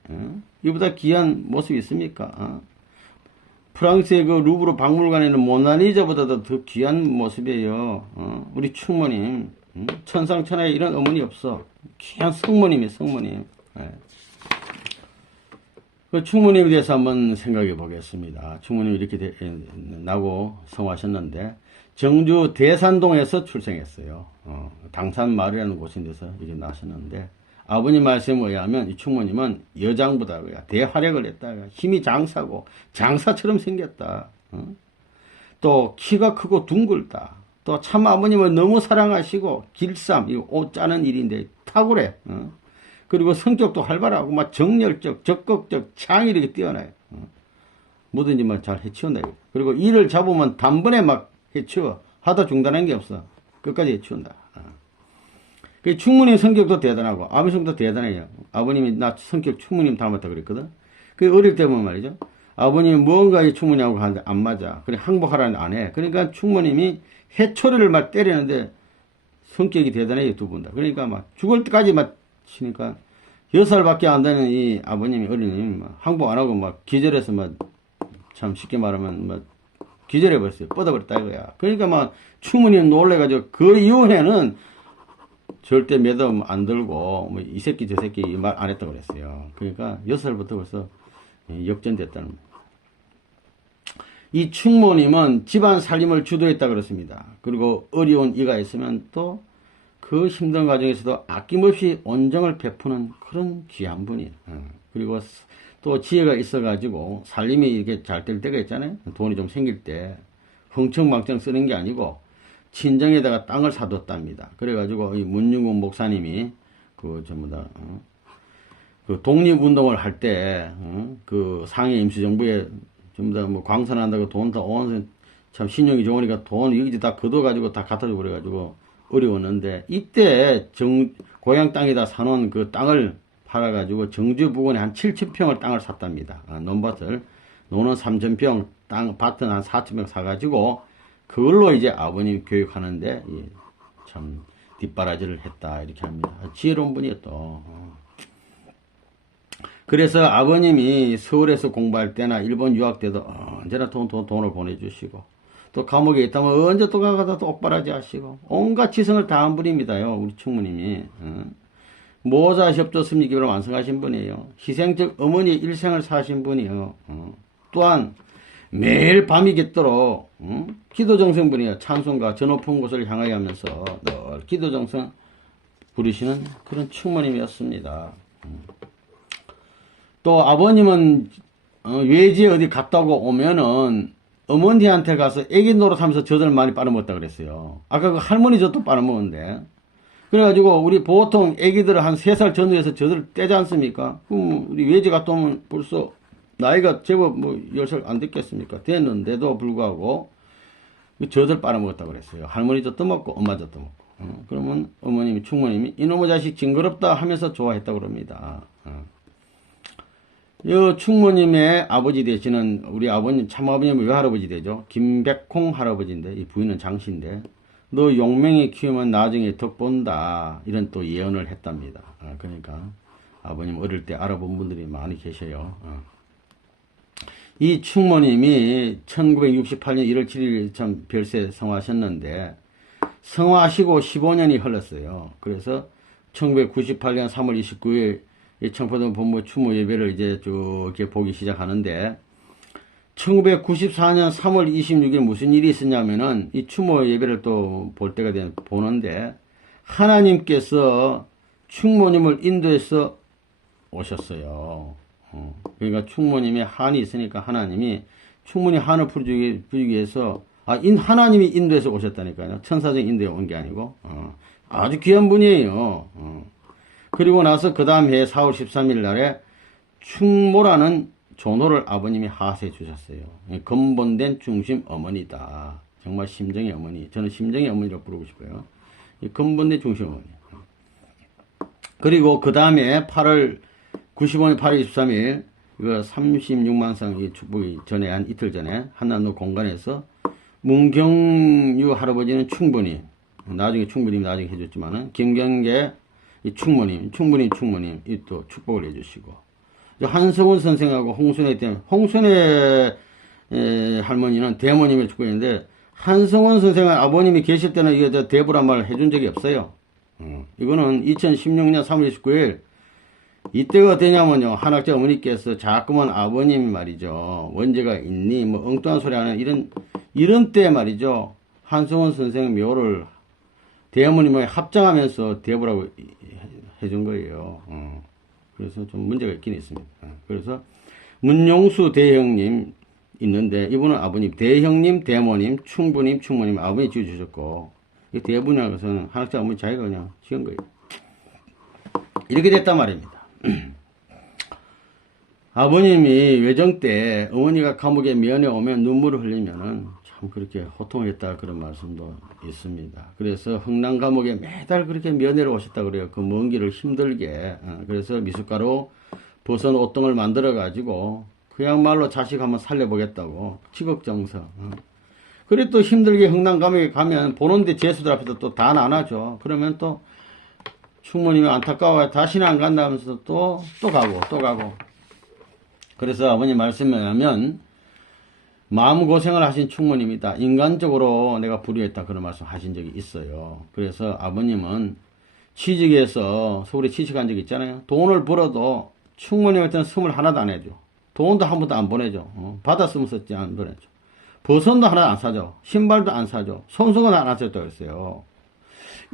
이보다 귀한 모습이 있습니까? 프랑스의 그 루브르 박물관에는 모나리자보다도 더 귀한 모습이에요. 우리 충모님. 천상천하에 이런 어머니 없어. 귀한 성모님이에요, 성모님. 네. 그 충모님에 대해서 한번 생각해 보겠습니다. 충모님이 이렇게 나고 성화하셨는데, 정주 대산동에서 출생했어요. 당산마을이라는 곳인데서 이렇게 나셨는데, 아버님 말씀에 의하면 이 충모님은 여장보다 대활약을 했다. 힘이 장사고 장사처럼 생겼다. 또 키가 크고 둥글다. 또 참 아버님을 너무 사랑하시고 길쌈, 이거 옷 짜는 일인데 탁월해. 그리고 성격도 활발하고 막 정열적, 적극적, 창의력이 뛰어나요. 뭐든지 막 잘 해치운다. 그리고 일을 잡으면 단번에 막 해치워. 하다 중단한 게 없어. 끝까지 해치운다. 그 충무님 성격도 대단하고 아버님 성격도 대단해요. 아버님이 나 성격 충무님 닮았다 그랬거든. 그 어릴 때 보면 말이죠. 아버님이 무언가 충무님하고 하는데 안 맞아. 그래 항복하라는 안 해. 그러니까 충무님이 해초리를 막 때리는데 성격이 대단해요, 두 분 다. 그러니까 막 죽을 때까지 막 치니까 6살밖에 안 되는 이 아버님이 어린이님이 막 항복 안 하고 막 기절해서 막 참 쉽게 말하면 막 기절해버렸어요. 뻗어버렸다 이거야. 그러니까 막 충무님 놀래가지고 그 이후에는 절대 매듭 안 들고 뭐 이 새끼 저 새끼 말 안 했다고 그랬어요. 그러니까 6살부터 벌써 역전됐다는 거예요. 이 충모님은 집안 살림을 주도했다 그렇습니다. 그리고 어려운 이가 있으면 또 그 힘든 과정에서도 아낌없이 온정을 베푸는 그런 귀한 분이에요. 그리고 또 지혜가 있어가지고 살림이 이렇게 잘 될 때가 있잖아요. 돈이 좀 생길 때 흥청망청 쓰는 게 아니고 친정에다가 땅을 사뒀답니다. 그래가지고 이 문유국 목사님이 그 전부 다 그 독립운동을 할 때 그 상해 임시정부에 전부 다 뭐 광선한다고 돈 다 온 참 신용이 좋으니까 돈 여기지 다 걷어가지고 다 갖다 주고 그래가지고 어려웠는데 이때 고향 땅에다 사놓은 그 땅을 팔아가지고 정주 부근에 한 7,000평을 땅을 샀답니다. 논밭을 노는 3,000평 땅 밭은 한 4,000평 사가지고 그걸로 이제 아버님 교육하는데 참 뒷바라지를 했다 이렇게 합니다. 지혜로운 분이에요 또. 그래서 아버님이 서울에서 공부할 때나 일본 유학 때도 언제나 돈을 보내주시고 또 감옥에 있다면 언제 또 가서 또 옥바라지 하시고 온갖 지성을 다한 분입니다요. 우리 충무님이. 모자 협조 섭리기를 완성하신 분이에요. 희생적 어머니의 일생을 사신 분이에요. 또한 매일 밤이 겠도록 기도정성분이에요. 찬송가 저 높은 곳을 향하여 하면서 늘 기도정성 부르시는 그런 충모님이었습니다. 또 아버님은 외지에 어디 갔다고 오면은 어머니한테 가서 애기 노릇하면서 젖을 많이 빨아먹었다 그랬어요. 아까 그 할머니 젖도 빨아먹었는데 그래가지고 우리 보통 애기들은 한 3살 전후에서 젖을 떼지 않습니까? 그럼 우리 외지 갔다 오면 벌써 나이가 제법 뭐 10살 안 됐겠습니까? 됐는데도 불구하고 저들 빨아먹었다고 그랬어요. 할머니도 떠먹고 엄마도 떠먹고. 그러면 어머님이 충모님이 이놈의 자식 징그럽다 하면서 좋아했다고 그럽니다. 이 충모님의 아버지 되시는 우리 아버님, 참아버님은 외할아버지 되죠. 김백홍 할아버지인데, 이 부인은 장씨인데, 너 용맹히 키우면 나중에 덕 본다. 이런 또 예언을 했답니다. 그러니까 아버님 어릴 때 알아본 분들이 많이 계셔요. 이 충모님이 1968년 1월 7일 참 별세 성화하셨는데, 성화하시고 15년이 흘렀어요. 그래서 1998년 3월 29일 이 청포동 본부 추모 예배를 이제 쭉 이렇게 보기 시작하는데 1994년 3월 26일 무슨 일이 있었냐면은 이 추모 예배를 또 볼 때가 보는데 하나님께서 충모님을 인도해서 오셨어요. 그러니까 충모님의 한이 있으니까 하나님이 충분히 한을 풀기 위해서 하나님이 인도에서 오셨다니까요. 천사적 인도에 온 게 아니고 아주 귀한 분이에요. 그리고 나서 그 다음 해 4월 13일 날에 충모라는 존호를 아버님이 하세해 주셨어요. 근본된 중심 어머니다. 정말 심정의 어머니. 저는 심정의 어머니라고 부르고 싶어요. 근본된 중심 어머니. 그리고 그 다음에 95년 8월 23일, 이거 36만 성이 축복이 전에 한 이틀 전에 한남로 공간에서 문경유 할아버지는 충분히, 나중에 충분히 나중에 해줬지만은, 김경계 이 충모님, 이 또 축복을 해주시고, 한성훈 선생하고 홍순애 할머니는 대모님의 축복인데, 한성훈 선생은 아버님이 계실 때는 이거 대부란 말을 해준 적이 없어요. 이거는 2016년 3월 29일, 이때가 되냐면요, 한학자 어머니께서 자꾸만 아버님 말이죠, 원죄가 있니, 뭐 엉뚱한 소리 하는 이런 때 말이죠, 한성훈 선생 묘를 대어머님을 합장하면서 대부라고 해준 거예요. 그래서 좀 문제가 있긴 있습니다. 그래서 문용수 대형님 있는데 이분은 아버님, 대형님, 대모님, 충부님, 충모님 아버님이 지어주셨고 이 대부냐고 해서는 한학자 어머니 자기가 그냥 지은 거예요. 이렇게 됐단 말입니다. 아버님이 외정 때 어머니가 감옥에 면회 오면 눈물을 흘리면은 참 그렇게 호통했다 그런 말씀도 있습니다. 그래서 흥남 감옥에 매달 그렇게 면회를 오셨다 그래요. 그 먼 길을 힘들게. 그래서 미숫가루 버선 옷등을 만들어 가지고 그야말로 자식 한번 살려보겠다고 치극정성. 그래 또 힘들게 흥남 감옥에 가면 보는데 제수들 앞에서 또 다 나눠줘. 그러면 또 충모님이 안타까워요. 다시는 안 간다 하면서 또 가고. 그래서 아버님 말씀에 하면 마음고생을 하신 충모님이다. 인간적으로 내가 불의했다. 그런 말씀 하신 적이 있어요. 그래서 아버님은 취직해서 서울에 취직한 적이 있잖아요. 돈을 벌어도 충모님한테는 선물 하나도 안 해줘. 돈도 한 번도 안 보내줘. 받았으면 썼지 안 보내줘. 버선도 하나 안 사줘. 신발도 안 사줘. 손수건 하나 안 사줬다고 했어요.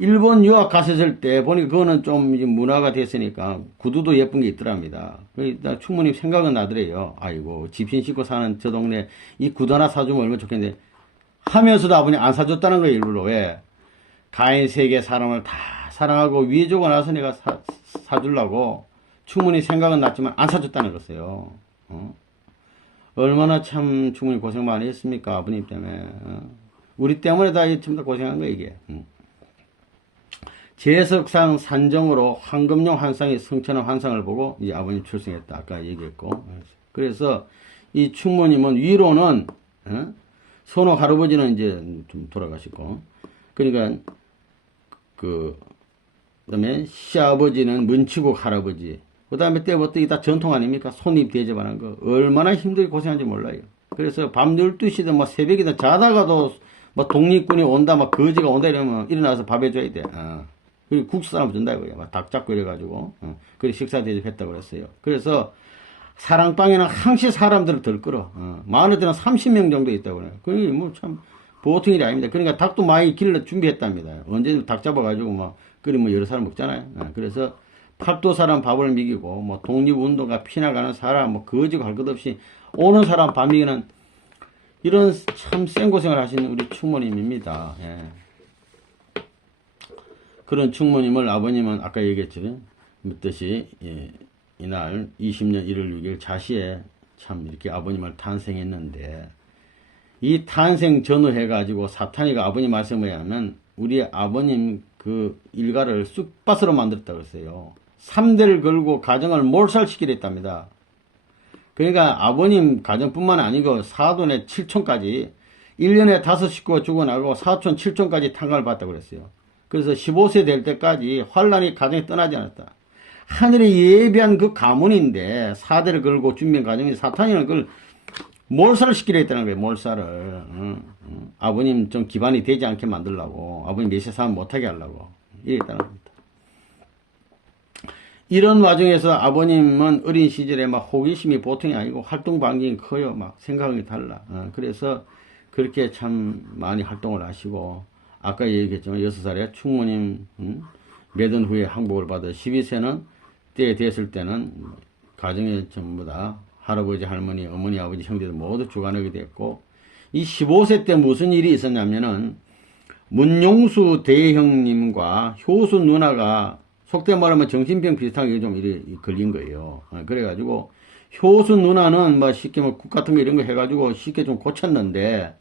일본 유학 갔을 때 보니까 그거는 좀 문화가 됐으니까 구두도 예쁜 게 있더랍니다. 그러니까 충분히 생각은 나더래요. 아이고 집신 신고 사는 저 동네 이 구두 하나 사주면 얼마나 좋겠는데 하면서도 아버님 안 사줬다는 거예요. 일부러. 왜? 가인 세계 사람을 다 사랑하고 위해주고 나서 내가 사주려고 충분히 생각은 났지만 안 사줬다는 거였어요. 얼마나 참 충분히 고생 많이 했습니까? 아버님 때문에. 우리 때문에 다 전부 다 고생한 거예요 이게. 제석상 산정으로 황금용 한상이 성천한 환상을 보고 이제 아버님 출생했다. 아까 얘기했고. 그래서 이 충모님은 위로는, 선호 할아버지는 이제 좀 돌아가시고. 그러니까, 그 다음에 시아버지는 문치국 할아버지. 그 다음에 때부터 이게 다 전통 아닙니까? 손님 대접하는 거. 얼마나 힘들게 고생한지 몰라요. 그래서 밤 12시든 뭐 새벽이든 자다가도 뭐 독립군이 온다, 막 거지가 온다 이러면 일어나서 밥 해줘야 돼. 그리고 국수 사람 준다고 해요. 막 닭 잡고 이래가지고. 그리고 식사 대접했다고 그랬어요. 그래서 사랑방에는 항시 사람들을 덜 끌어. 많은 데는 30명 정도 있다고 그래요. 그게 뭐 참 보통 일이 아닙니다. 그러니까 닭도 많이 길러 준비했답니다. 언제든 닭 잡아가지고 막 끓이면 여러 사람 먹잖아요. 그래서 팔도 사람 밥을 먹이고 뭐 독립운동가 피나가는 사람 뭐 거지고 할 것 없이 오는 사람 밥 먹이는 이런 참 센 고생을 하신 우리 충모님입니다. 예. 그런 충모님을 아버님은 아까 얘기했죠. 묻듯이 예, 이날 20년 1월 6일 자시에 참 이렇게 아버님을 탄생했는데 이 탄생 전후해가지고 사탄이가 아버님 말씀에 하면 우리 아버님 그 일가를 쑥밭으로 만들었다고 했어요. 3대를 걸고 가정을 몰살시키려 했답니다. 그러니까 아버님 가정뿐만 아니고 사돈의 7촌까지 1년에 5식구가 죽어나고 사촌 7촌까지 탄광을 받았다고 그랬어요. 그래서 15세 될 때까지 환란이 가정에 떠나지 않았다. 하늘이 예비한 그 가문인데 4대를 걸고 준비한 가정이 사탄이는 그걸 몰살을 시키려 했다는 거예요. 몰살을. 아버님 좀 기반이 되지 않게 만들려고. 아버님 메시아 사람 못하게 하려고. 이랬다는 겁니다. 이런 와중에서 아버님은 어린 시절에 막 호기심이 보통이 아니고 활동 반경이 커요. 막 생각이 달라. 그래서 그렇게 참 많이 활동을 하시고, 아까 얘기했지만 6살에 충모님 매던 후에 항복을 받아 12세는 때에 됐을 때는 가정에 전부 다 할아버지, 할머니, 어머니, 아버지, 형제들 모두 주관하게 됐고, 이 15세 때 무슨 일이 있었냐면은 문용수 대형님과 효수 누나가 속된 말하면 정신병 비슷하게 좀 걸린 거예요. 그래가지고 효수 누나는 뭐 쉽게 뭐 국 같은 거 이런 거 해가지고 쉽게 좀 고쳤는데,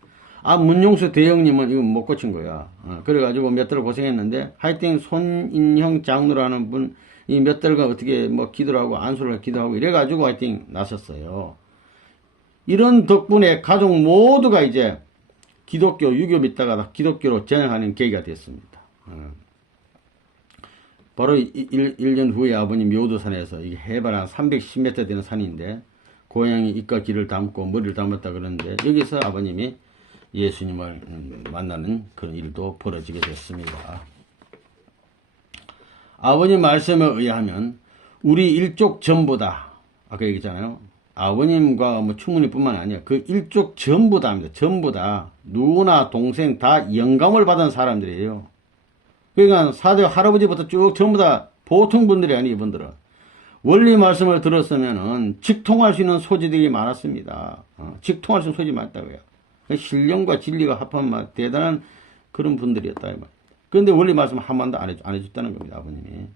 문용수 대형님은 이거 못 고친 거야. 그래가지고 몇 달 고생했는데, 하여튼 손인형 장로라는 분 이 몇 달간 어떻게 뭐 기도를 하고 안수를 기도하고 이래가지고 하여튼 나섰어요. 이런 덕분에 가족 모두가 이제 기독교, 유교 믿다가 기독교로 전향하는 계기가 됐습니다. 바로 1년 후에 아버님 묘도산에서 이게 해발 한 310m 되는 산인데, 고양이 입과 귀를 담고 머리를 담았다 그러는데, 여기서 아버님이 예수님을 만나는 그런 일도 벌어지게 됐습니다. 아버님 말씀에 의하면 우리 일족 전부 다, 아까 얘기했잖아요. 아버님과 뭐 충무님뿐만 아니라 그 일족 전부 다입니다. 전부 다 누나 동생 다 영감을 받은 사람들이에요. 그러니까 4대 할아버지부터 쭉 전부 다 보통 분들이 아니에요. 이분들은 원리 말씀을 들었으면은 직통할 수 있는 소지들이 많았습니다. 직통할 수 있는 소지 많다고요. 신령과 진리가 합한 대단한 그런 분들이었다. 그런데 원리 말씀 한 번도 안 해줬다는 겁니다. 아버님이.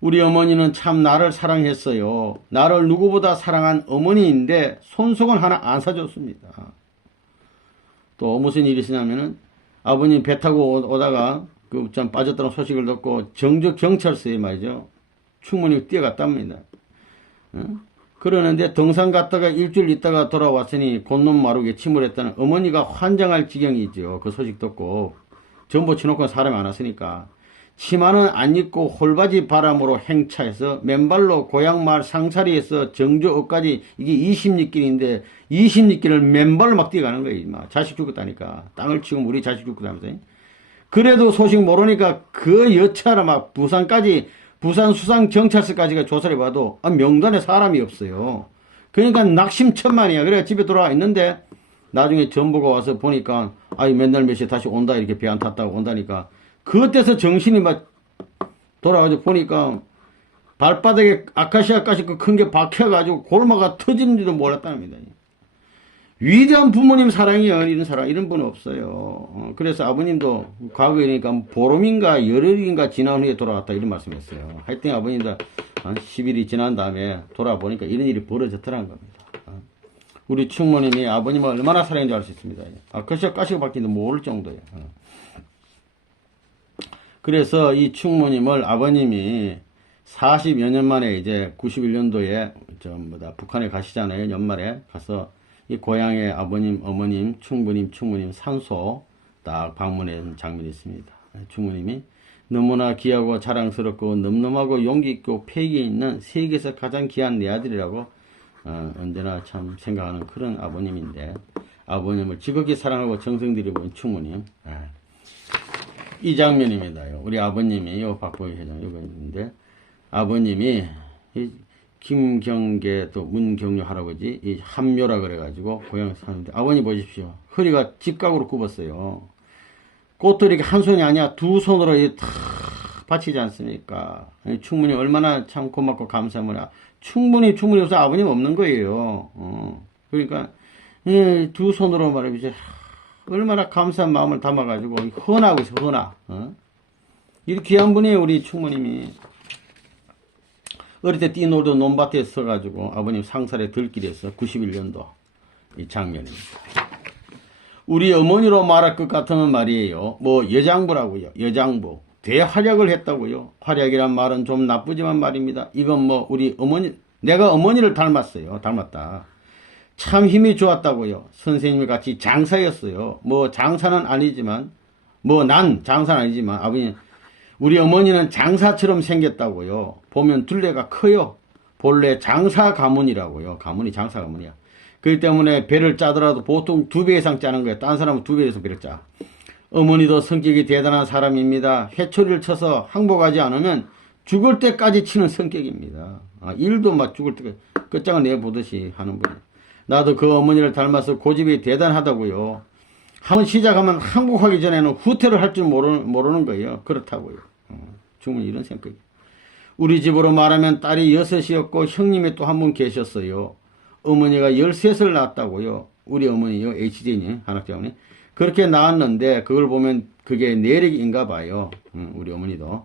우리 어머니는 참 나를 사랑했어요. 나를 누구보다 사랑한 어머니인데 손속은 하나 안 사줬습니다. 또 무슨 일이 있었냐면은 아버님 배 타고 오다가 그 좀 빠졌다는 소식을 듣고 정저 경찰서에 말이죠. 충분히 뛰어갔답니다. 그러는데 등산 갔다가 일주일 있다가 돌아왔으니 곤놈 마루에 침몰했다는 어머니가 환장할 지경이죠. 그 소식 듣고 전부 치놓고 사람이 안 왔으니까 치마는 안 입고 홀바지 바람으로 행차해서 맨발로 고향마을 상사리에서 정조읍까지 이게 20리길인데 20리길을 맨발로 막 뛰어가는 거예요. 막 자식 죽었다니까. 땅을 치고 우리 자식 죽었다면서. 그래도 소식 모르니까 그 여차라 막 부산까지 부산 수상경찰서까지가 조사를 해봐도 명단에 사람이 없어요. 그러니까 낙심천만이야. 그래 집에 돌아와 있는데 나중에 전부가 와서 보니까 맨날 몇 시에 다시 온다 이렇게 배 안 탔다고 온다니까 그때서 정신이 막 돌아가지고 보니까 발바닥에 아카시아 가시 그 큰 게 박혀가지고 골마가 터지는지도 몰랐답니다. 위대한 부모님 사랑이요. 이런 사랑, 이런 분은 없어요. 그래서 아버님도 과거에 그러니까 보름인가 열흘인가 지난 후에 돌아왔다 이런 말씀 했어요. 하여튼 아버님도 한 10일이 지난 다음에 돌아보니까 이런 일이 벌어졌더라는 겁니다. 우리 충모님이 아버님을 얼마나 사랑했는지 알 수 있습니다. 아카시아 가시가 박히는데 모를 정도예요. 그래서 이 충모님을 아버님이 40여 년 만에 이제 91년도에 북한에 가시잖아요. 연말에 가서 이 고향의 아버님, 어머님, 충모님 산소 딱 방문한 장면이 있습니다. 충모님이 너무나 귀하고 자랑스럽고 늠름하고 용기 있고 패기 있는 세계에서 가장 귀한 내 아들이라고 언제나 참 생각하는 그런 아버님인데, 아버님을 지극히 사랑하고 정성 들여본 충모님. 이 장면입니다. 우리 아버님이 요 박보희 회장 이거 있는데, 아버님이 김경계 또 문경료 할아버지 이 함묘라 그래가지고 고향에 사는데, 아버님 보십시오. 허리가 직각으로 굽었어요. 꽃도 이렇게 한 손이 아니야 두 손으로 탁 받치지 않습니까? 충분히 얼마나 참 고맙고 감사합니다. 충분히 없어 아버님 없는 거예요. 그러니까 두 손으로 말이죠. 얼마나 감사한 마음을 담아가지고 헌하고 있어. 헌하. 이렇게 귀한 분이에요. 우리 충모님이. 어릴 때 뛰놀던 논밭에 서가지고 아버님 상살의 들길에서 91년도 이 장면입니다. 우리 어머니로 말할 것 같으면 말이에요. 뭐 여장부라고요. 여장부. 대활약을 했다고요. 활약이란 말은 좀 나쁘지만 말입니다. 이건 뭐 우리 어머니, 내가 어머니를 닮았어요. 닮았다. 참 힘이 좋았다고요. 선생님이 같이 장사였어요. 뭐 장사는 아니지만, 뭐 난 장사는 아니지만 아버님, 우리 어머니는 장사처럼 생겼다고요. 보면 둘레가 커요. 본래 장사 가문이라고요. 가문이 장사 가문이야. 그렇기 때문에 배를 짜더라도 보통 2배 이상 짜는 거예요. 딴 사람은 2배 이상 배를 짜. 어머니도 성격이 대단한 사람입니다. 회초리를 쳐서 항복하지 않으면 죽을 때까지 치는 성격입니다. 일도 막 죽을 때까지 끝장을 내보듯이 하는 분이에요. 나도 그 어머니를 닮아서 고집이 대단하다고요. 한번 시작하면 항복하기 전에는 후퇴를 할 줄 모르는 거예요. 그렇다고요. 충분히 이런 생각이에요. 우리 집으로 말하면 딸이 6이었고 형님이 또 한 분 계셨어요. 어머니가 13을 낳았다고요. 우리 어머니요. HJ님, 한학자분이. 그렇게 낳았는데 그걸 보면 그게 내력인가 봐요. 우리 어머니도.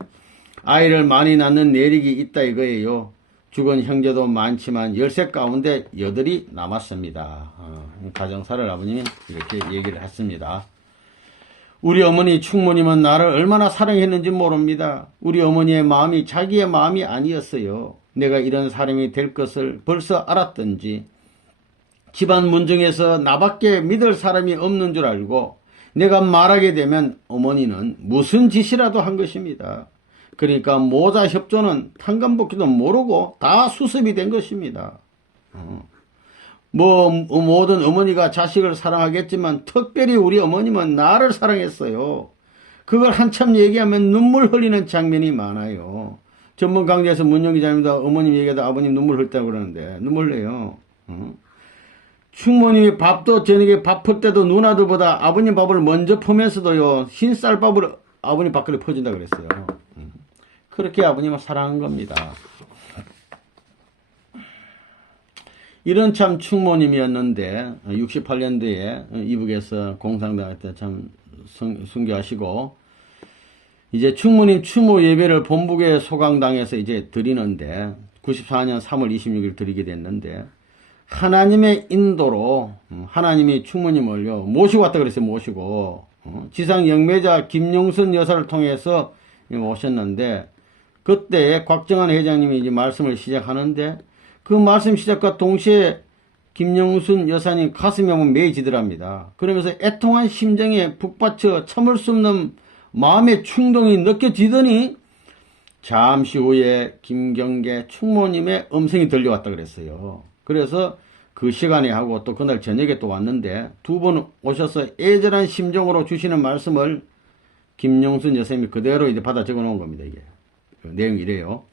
아이를 많이 낳는 내력이 있다 이거예요. 죽은 형제도 많지만 13 가운데 8이 남았습니다. 가정사를 아버님이 이렇게 얘기를 했습니다. 우리 어머니 충모님은 나를 얼마나 사랑했는지 모릅니다. 우리 어머니의 마음이 자기의 마음이 아니었어요. 내가 이런 사람이 될 것을 벌써 알았던지 집안 문정에서 나밖에 믿을 사람이 없는 줄 알고 내가 말하게 되면 어머니는 무슨 짓이라도 한 것입니다. 그러니까 모자 협조는 탕감복기도 모르고 다 수습이 된 것입니다. 뭐 모든 어머니가 자식을 사랑하겠지만 특별히 우리 어머님은 나를 사랑했어요. 그걸 한참 얘기하면 눈물 흘리는 장면이 많아요. 전문 강좌에서 문영 기자님도 어머님 얘기하다 아버님 눈물 흘렸다고 그러는데 눈물 흘려요. 충모님이 밥도 저녁에 밥 풀 때도 누나들보다 아버님 밥을 먼저 퍼면서도요 흰쌀밥을 아버님 밥그릇에 퍼준다 그랬어요. 그렇게 아버님을 사랑한 겁니다. 이런 참 충모님이었는데 68년도에 이북에서 공상당할 때 참 순교하시고 이제 충모님 추모 예배를 본북에 소강당에서 이제 드리는데 94년 3월 26일 드리게 됐는데 하나님의 인도로 하나님이 충모님을요 모시고 왔다 그랬어요. 모시고 지상 영매자 김용선 여사를 통해서 오셨는데 그때 곽정환 회장님이 이제 말씀을 시작하는데 그 말씀 시작과 동시에 김영순 여사님 가슴이 한번 메이지더랍니다. 그러면서 애통한 심정에 북받쳐 참을 수 없는 마음의 충동이 느껴지더니 잠시 후에 김경계 충모님의 음성이 들려왔다 그랬어요. 그래서 그 시간에 하고 또 그날 저녁에 또 왔는데 두 번 오셔서 애절한 심정으로 주시는 말씀을 김영순 여사님이 그대로 이제 받아 적어 놓은 겁니다. 이게 그 내용이 이래요.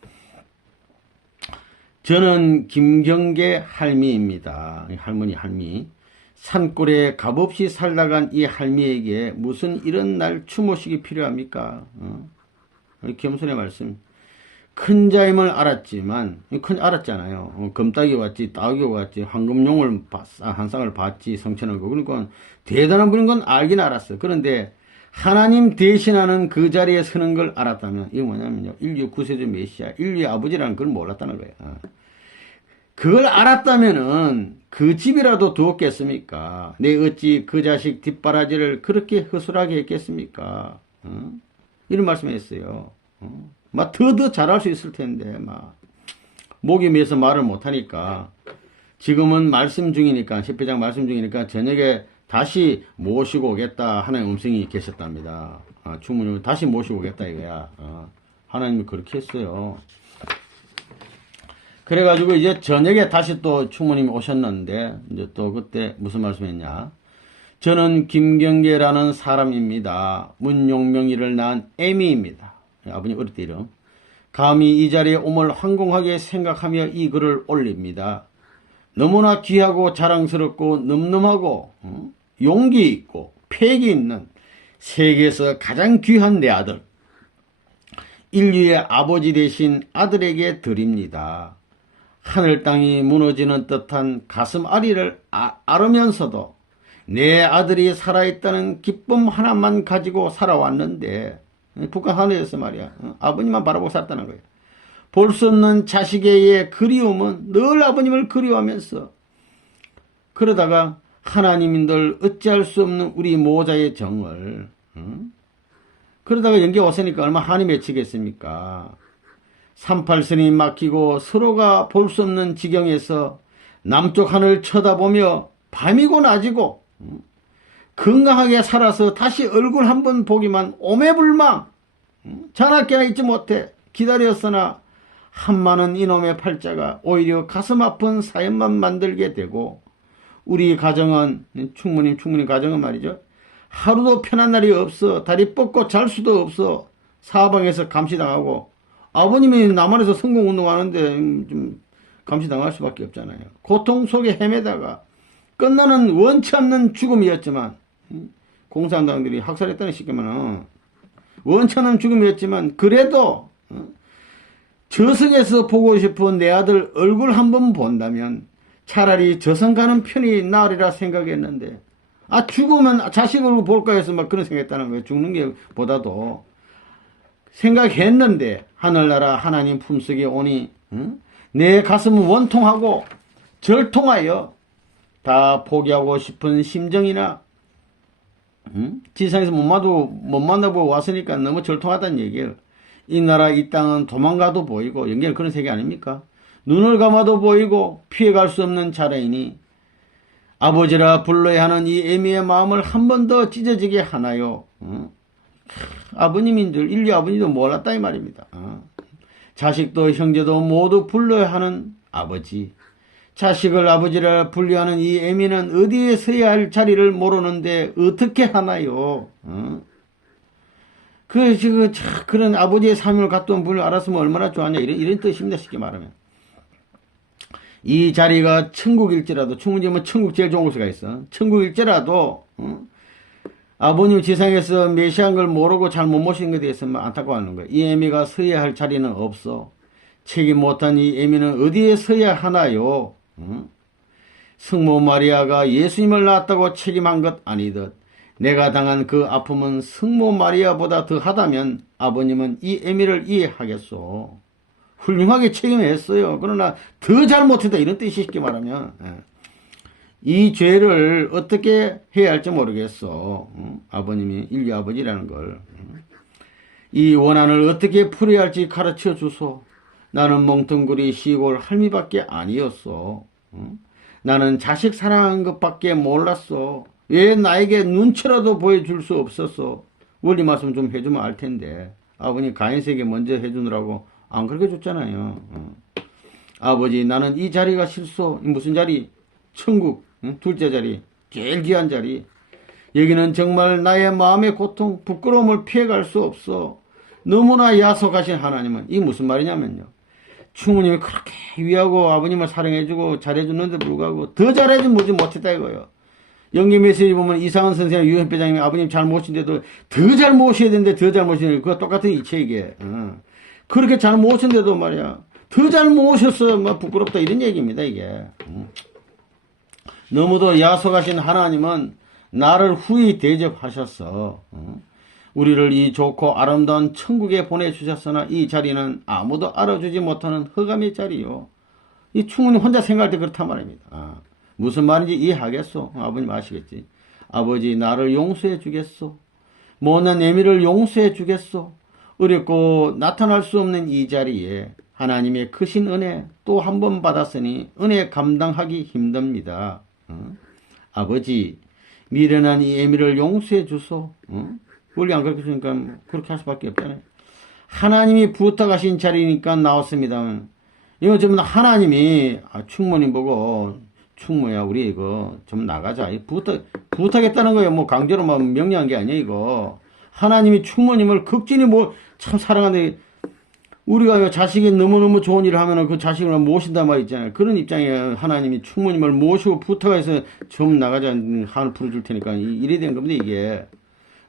저는 김경계 할미입니다. 할머니 할미. 산골에 값없이 살다간 이 할미에게 무슨 이런 날 추모식이 필요합니까? 겸손의 말씀. 큰 자임을 알았지만, 알았잖아요. 금따기 왔지, 따기 왔지, 황금용을 한 쌍을 받지, 성천을 거. 그러니까 대단한 분인 건 알긴 알았어요. 그런데 하나님 대신하는 그 자리에 서는 걸 알았다면, 이게 뭐냐면요. 인류 구세주 메시아, 인류의 아버지라는 걸 몰랐다는 거예요. 그걸 알았다면은 그 집이라도 두었겠습니까? 내 어찌 그 자식 뒷바라지를 그렇게 허술하게 했겠습니까? 이런 말씀을 했어요. 막 더 잘할 수 있을 텐데, 막. 목이 메서 말을 못하니까. 지금은 말씀 중이니까, 10회장 말씀 중이니까 저녁에 다시 모시고 오겠다 하는 음성이 계셨답니다. 충분히 다시 모시고 오겠다 이거야. 하나님이 그렇게 했어요. 그래가지고 이제 저녁에 다시 또 충모님이 오셨는데 이제 또 그때 무슨 말씀했냐? 저는 김경계라는 사람입니다. 문용명이를 낳은 애미입니다. 아버님 어릴 때 이름. 감히 이 자리에 옴을 황공하게 생각하며 이 글을 올립니다. 너무나 귀하고 자랑스럽고 늠름하고 용기 있고 패기 있는 세계에서 가장 귀한 내 아들. 인류의 아버지 되신 아들에게 드립니다. 하늘 땅이 무너지는 듯한 가슴 아리를 앓으면서도 내 아들이 살아있다는 기쁨 하나만 가지고 살아왔는데 북한 하늘에서 말이야. 아버님만 바라보고 살았다는 거예요. 볼 수 없는 자식의 그리움은 늘 아버님을 그리워하면서 그러다가 하나님인들 어찌할 수 없는 우리 모자의 정을 그러다가 연계 왔으니까 얼마나 한이 맺히겠습니까? 38선이 막히고 서로가 볼 수 없는 지경에서 남쪽 하늘 쳐다보며 밤이고 낮이고 건강하게 살아서 다시 얼굴 한번 보기만 오매불망 자나깨나 잊지 못해 기다렸으나 한많은 이놈의 팔자가 오히려 가슴 아픈 사연만 만들게 되고 우리 가정은 충무님 가정은 말이죠. 하루도 편한 날이 없어 다리 뻗고 잘 수도 없어 사방에서 감시당하고 아버님이 남한에서 성공운동하는데 좀 감시당할 수밖에 없잖아요. 고통 속에 헤매다가 끝나는 원치 않는 죽음이었지만 공산당들이 학살했다는 시기면은 원치 않는 죽음이었지만 그래도 저승에서 보고 싶은 내 아들 얼굴 한번 본다면 차라리 저승 가는 편이 나으리라 생각했는데 죽으면 자식 얼굴 볼까 해서 막 그런 생각했다는 거예요. 죽는 게 보다도 생각했는데 하늘나라 하나님 품속에 오니 내 가슴은 원통하고 절통하여 다 포기하고 싶은 심정이나 지상에서 못 만나보고 왔으니까 너무 절통하다는 얘기예요. 이 나라 이 땅은 도망가도 보이고 연결 그런 세계 아닙니까? 눈을 감아도 보이고 피해갈 수 없는 자레이니 아버지라 불러야 하는 이 애미의 마음을 한 번 더 찢어지게 하나요? 아버님인 줄 인류 아버님도 몰랐다 이 말입니다. 자식도 형제도 모두 불러야 하는 아버지. 자식을 아버지라 불려하는 이 애미는 어디에 서야 할 자리를 모르는데 어떻게 하나요? 그런 아버지의 사명을 갖던 분을 알았으면 얼마나 좋았냐 이런 뜻입니다. 쉽게 말하면 이 자리가 천국일지라도 충분히면 천국 제일 좋은 곳에 있어. 천국일지라도 아버님 지상에서 메시아인 걸 모르고 잘 못 모시는 것에 대해서 안타까워하는 거예요. 이 애미가 서야 할 자리는 없어. 책임 못한 이 애미는 어디에 서야 하나요? 성모 마리아가 예수님을 낳았다고 책임한 것 아니듯 내가 당한 그 아픔은 성모 마리아보다 더하다면 아버님은 이 애미를 이해하겠소. 훌륭하게 책임했어요. 그러나 더 잘못했다 이런 뜻이 쉽게 말하면 이 죄를 어떻게 해야 할지 모르겠어. 아버님이 인류 아버지라는 걸. 이 원한을 어떻게 풀어야 할지 가르쳐 주소. 나는 멍텅구리 시골 할미밖에 아니었어. 나는 자식 사랑하는 것밖에 몰랐어. 왜 나에게 눈치라도 보여줄 수 없었어. 원리 말씀 좀 해주면 알 텐데. 아버님 가인세에게 먼저 해주느라고 안 그렇게 줬잖아요. 아버지 나는 이 자리가 싫소. 무슨 자리? 천국 둘째 자리. 제일 귀한 자리. 여기는 정말 나의 마음의 고통 부끄러움을 피해갈 수 없어. 너무나 야속하신 하나님은 이 무슨 말이냐면요. 충무님이 그렇게 위하고 아버님을 사랑해주고 잘해주는데 불구하고 더 잘해주지 못했다 이거예요. 연기 메시지 보면 이상한 선생님 유현배장님이 아버님 잘 모신데도 더 잘 모셔야 되는데 더 잘 모시는 그거 똑같은 이체 이게. 그렇게 잘 모셨는데도 말이야 더 잘 모셨어 막 부끄럽다 이런 얘기입니다 이게. 너무도 야속하신 하나님은 나를 후히 대접하셨어. 우리를 이 좋고 아름다운 천국에 보내주셨으나 이 자리는 아무도 알아주지 못하는 허감의 자리요. 이 충분히 혼자 생각할 때 그렇단 말입니다. 무슨 말인지 이해하겠소? 아버님 아시겠지? 아버지 나를 용서해 주겠소? 못난 애미를 용서해 주겠소? 어렵고 나타날 수 없는 이 자리에 하나님의 크신 은혜 또 한 번 받았으니 은혜 감당하기 힘듭니다. 아버지 미련한 이 애미를 용서해 주소. 원래 안 그렇게 주니까 그렇게 할 수밖에 없잖아요. 하나님이 부탁하신 자리니까 나왔습니다. 이거 전부 다 하나님이 충모님 보고 충모야 우리 이거 좀 나가자 부탁했다는 거예요. 뭐 강제로 막 명령한 게 아니에요 이거. 하나님이 충모님을 극진히 참 사랑하는데 우리가 자식이 너무너무 좋은 일을 하면은 그 자식을 모신단 말이 있잖아요. 그런 입장에 하나님이 충모님을 모시고 부탁해서 좀 나가자 한을 풀어줄 테니까 이래 된 겁니다 이게.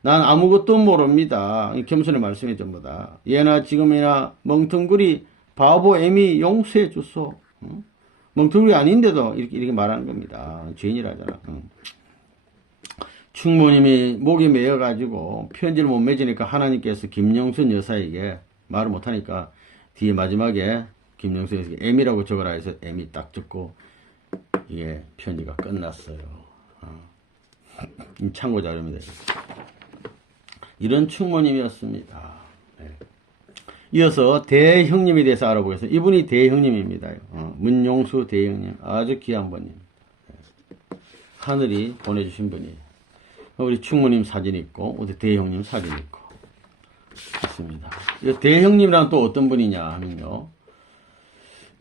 난 아무것도 모릅니다. 겸손의 말씀이 전부 다. 예나 지금이나 멍텅구리 바보 애미 용서해 주소. 멍텅구리 아닌데도 이렇게 말하는 겁니다. 죄인이라잖아. 충모님이 목이 메어가지고 편지를 못 맺으니까 하나님께서 김영순 여사에게 말을 못하니까 뒤에 마지막에 김영순 여사에게 애미라고 적어라 해서 애미 딱 적고 이게 편지가 끝났어요. 참고 자료입니다. 이런 충모님이었습니다. 네. 이어서 대형님에 대해서 알아보겠습니다. 이분이 대형님입니다. 문용수 대형님. 아주 귀한 분님. 네. 하늘이 보내주신 분이에요. 우리 충모님 사진 있고, 우리 대형님 사진 있고. 있습니다. 이 대형님이란 또 어떤 분이냐 하면요.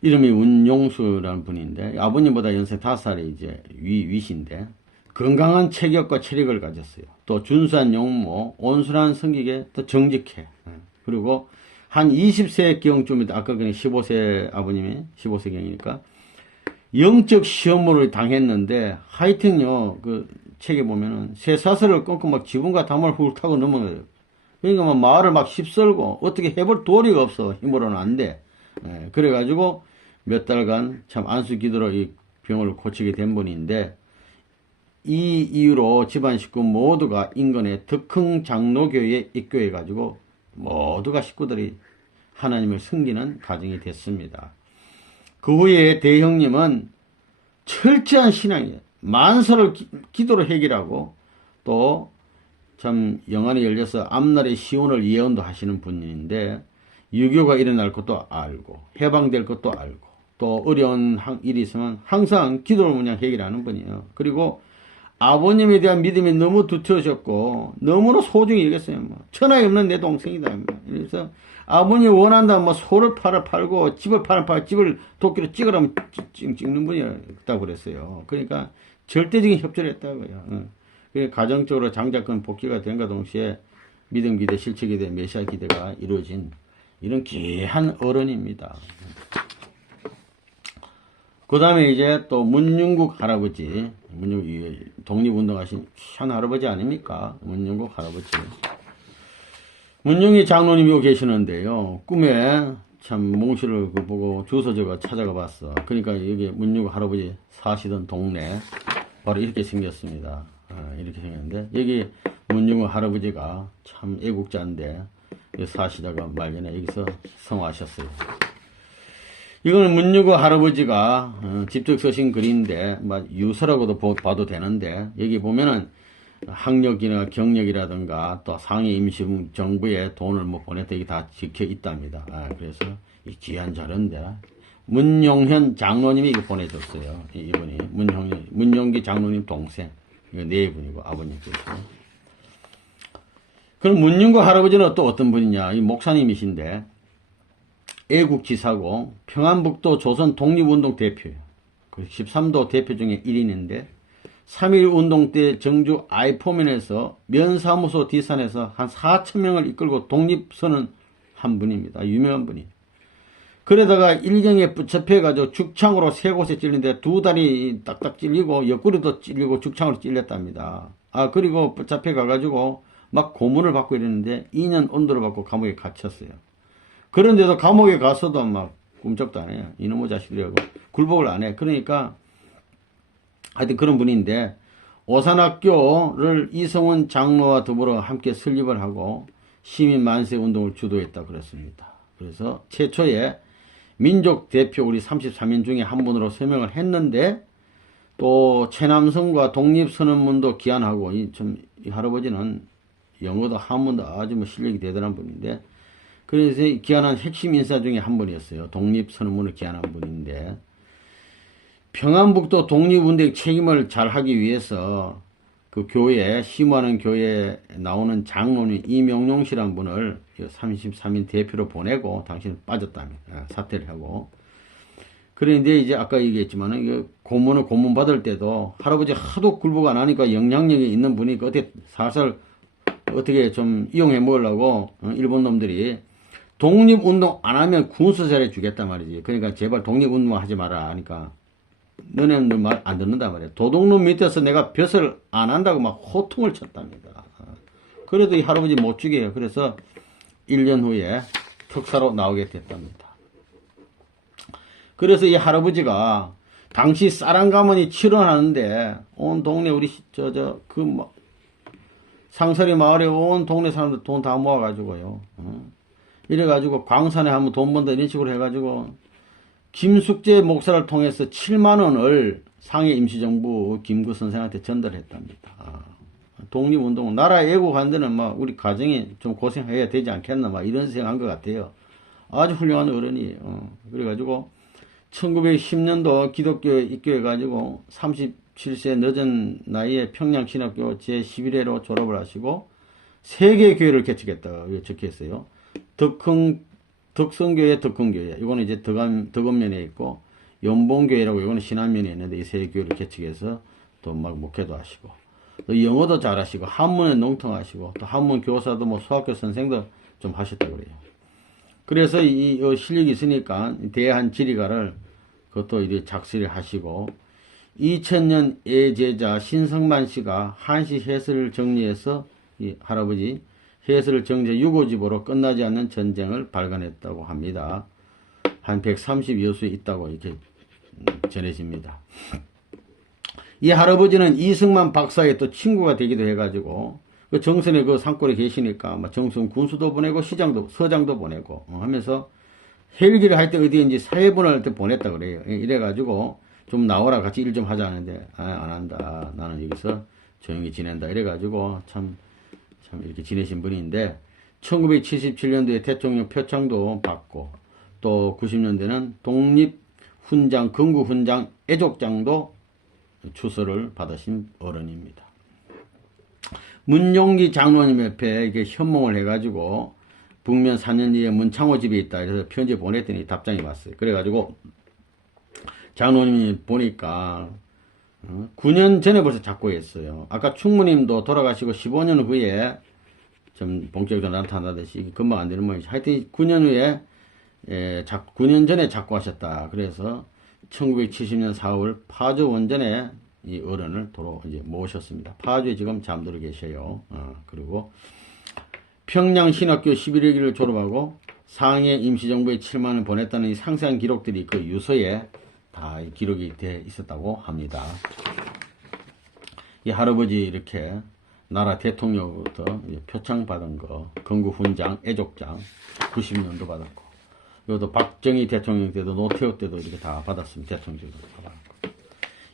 이름이 문용수라는 분인데, 아버님보다 연세 5살이 이제 위신데, 건강한 체격과 체력을 가졌어요. 또 준수한 용모, 온순한 성격에 또 정직해. 그리고 한 20세경쯤이다. 아까 그냥 15세 아버님이 15세경이니까 영적 시험을 당했는데 하여튼요 그 책에 보면은 쇠사슬을 끊고 막 지붕과 담을 훌 타고 넘어가요. 그러니까 막 마을을 막 휩쓸고 어떻게 해볼 도리가 없어. 힘으로는 안 돼. 그래가지고 몇 달간 참 안수기도로 이 병을 고치게 된 분인데 이 이유로 집안 식구 모두가 인근의 덕흥 장로교회에 입교해가지고 모두가 식구들이 하나님을 섬기는 가정이 됐습니다. 그 후에 대형님은 철저한 신앙이에요. 만사를 기도로 해결하고 또 참 영안이 열려서 앞날의 시온을 예언도 하시는 분인데 유교가 일어날 것도 알고 해방될 것도 알고 또 어려운 일이 있으면 항상 기도로 그냥 해결하는 분이에요. 그리고 아버님에 대한 믿음이 너무 두터우셨고 너무나 소중히 여겼어요. 뭐. 천하에 없는 내 동생이다. 그래서 아버님이 원한다면 뭐 소를 팔고 집을 팔고 집을 도끼로 찍으라면 찍는 분이었다고 그랬어요. 그러니까 절대적인 협조를 했다고요. 가정적으로 장자권 복귀가 된과 동시에 믿음 기대, 실체 기대, 메시아 기대가 이루어진 이런 귀한 어른입니다. 그 다음에 이제 또 문윤국 할아버지, 독립운동하신 현 할아버지 아닙니까? 문윤국 할아버지. 문영희 장로님이 계시는데요. 꿈에 참 몽실을 보고 주소저가 찾아가 봤어. 그러니까 여기 문윤국 할아버지 사시던 동네 바로 이렇게 생겼습니다. 이렇게 생겼는데 여기 문윤국 할아버지가 참 애국자인데 사시다가 말년에 여기서 성화하셨어요. 이거는 문유구 할아버지가 직접 쓰신 글인데 유서라고도 봐도 되는데 여기 보면은 학력이나 경력이라든가 또 상해 임시정부에 돈을 뭐 보냈다 이게 다 적혀 있답니다. 그래서 이 귀한 자료인데 문용현 장로님이 이거 보내줬어요. 이분이 문용기 장로님 동생 이거 네 분이고 아버님께서. 그럼 문윤구 할아버지는 또 어떤 분이냐? 이 목사님이신데 애국지사고 평안북도 조선 독립운동 대표예요. 13도 대표 중에 1인인데 3.1운동 때 정주 아이포면에서 면사무소 뒷산에서 한 4,000명을 이끌고 독립선언 한 분입니다. 유명한 분이. 그러다가 일경에 붙잡혀가지고 죽창으로 3곳에 찔리는데 2다리 딱딱 찔리고 옆구리도 찔리고 죽창으로 찔렸답니다. 그리고 붙잡혀가가지고 막 고문을 받고 이랬는데 2년 온도를 받고 감옥에 갇혔어요. 그런데도 감옥에 가서도 막 꿈쩍도 안 해요. 이놈의 자식들이라고 굴복을 안 해. 그러니까 하여튼 그런 분인데 오산학교를 이성훈 장로와 더불어 함께 설립을 하고 시민 만세 운동을 주도했다 그랬습니다. 그래서 최초에 민족 대표 우리 33인 중에 한 분으로 서명을 했는데 또 최남성과 독립선언문도 기한하고 이 할아버지는 영어도 한문도 아주 뭐 실력이 대단한 분인데 그래서 기한한 핵심 인사 중에 한 분이었어요. 독립선언문을 기한한 분인데 평안북도 독립운동의 책임을 잘 하기 위해서 그 교회, 심화하는 교회에 나오는 장로님 이명용 씨란 분을 33인 대표로 보내고 당신은 빠졌답니다. 사퇴를 하고. 그런데 이제 아까 얘기했지만은 고문을 고문 받을 때도 할아버지 하도 굴복 안 하니까 영향력이 있는 분이 어떻게 살살 어떻게 좀 이용해 먹으려고 일본 놈들이 독립운동 안 하면 군수살해 주겠단 말이지. 그러니까 제발 독립운동 하지 마라 하니까 너네들 말 안 듣는단 말이야. 도둑놈 밑에서 내가 벼슬 안 한다고 막 호통을 쳤답니다. 그래도 이 할아버지 못 죽여요. 그래서 1년 후에 특사로 나오게 됐답니다. 그래서 이 할아버지가 당시 쌀한 가문이 7원 하는데 온 동네 우리 상설이 마을에 온 동네 사람들 돈 다 모아가지고요. 이래가지고 광산에 한번 돈 번다 이런 식으로 해가지고 김숙재 목사를 통해서 7만 원을 상해 임시정부 김구 선생한테 전달했답니다. 독립운동, 나라 애국한 데는 막 우리 가정이 좀 고생해야 되지 않겠나, 막 이런 생각한 것 같아요. 아주 훌륭한 어른이에요. 그래가지고 1910년도 기독교에 입교해가지고 37세 늦은 나이에 평양신학교 제11회로 졸업을 하시고 세계교회를 개척했다고 적혀있어요. 덕성교회, 덕흥교회. 이거는 이제 덕원면에 있고, 연봉교회라고 이거는 신안면에 있는데, 이 세 교회를 개척해서 또 막 목회도 하시고, 또 영어도 잘하시고, 한문에 농통하시고, 또 한문 교사도 뭐 수학교 선생도 좀 하셨다고 그래요. 그래서 이 실력이 있으니까 대한지리가를 그것도 이제 작시를 하시고, 2000년 예제자 신성만 씨가 한시 해설을 정리해서 이 할아버지 해설 정제 6호집으로 끝나지 않는 전쟁을 발간했다고 합니다. 한 130여 수에 있다고 이렇게 전해집니다. 이 할아버지는 이승만 박사의 또 친구가 되기도 해가지고 그 정선의 그 산골에 계시니까 정선 군수도 보내고 서장도 보내고 하면서 헬기를 할 때 어디인지 사회분을 할 때 보냈다 그래요. 이래가지고 좀 나와라 같이 일 좀 하자 하는데 안 한다. 나는 여기서 조용히 지낸다. 이래가지고 참 이렇게 지내신 분인데 1977년도에 대통령 표창도 받고 또 90년대는 독립훈장, 건국훈장, 애족장도 추서를 받으신 어른입니다. 문용기 장로님 옆에 이렇게 현몽을 해가지고 북면 4년 뒤에 문창호 집에 있다. 그래서 편지 보냈더니 답장이 왔어요. 그래가지고 장로님이 보니까 9년 전에 벌써 작고했어요. 아까 충무님도 돌아가시고 15년 후에 좀 본격적으로 나타나듯이 금방 안 되는 모양이죠. 하여튼 9년 후에 9년 전에 작고하셨다. 그래서 1970년 4월 파주 원전에 이 어른을 도로 이제 모셨습니다. 파주에 지금 잠들어 계셔요. 그리고 평양신학교 11회기를 졸업하고 상해 임시정부에 7만을 보냈다는 이 상세한 기록들이 그 유서에 다 기록이 돼 있었다고 합니다. 이 할아버지 이렇게 나라 대통령부터 표창 받은 거, 건국훈장, 애족장 90년도 받았고, 이것도 박정희 대통령 때도 노태우 때도 이렇게 다 받았습니다. 대통령도 다 받았고.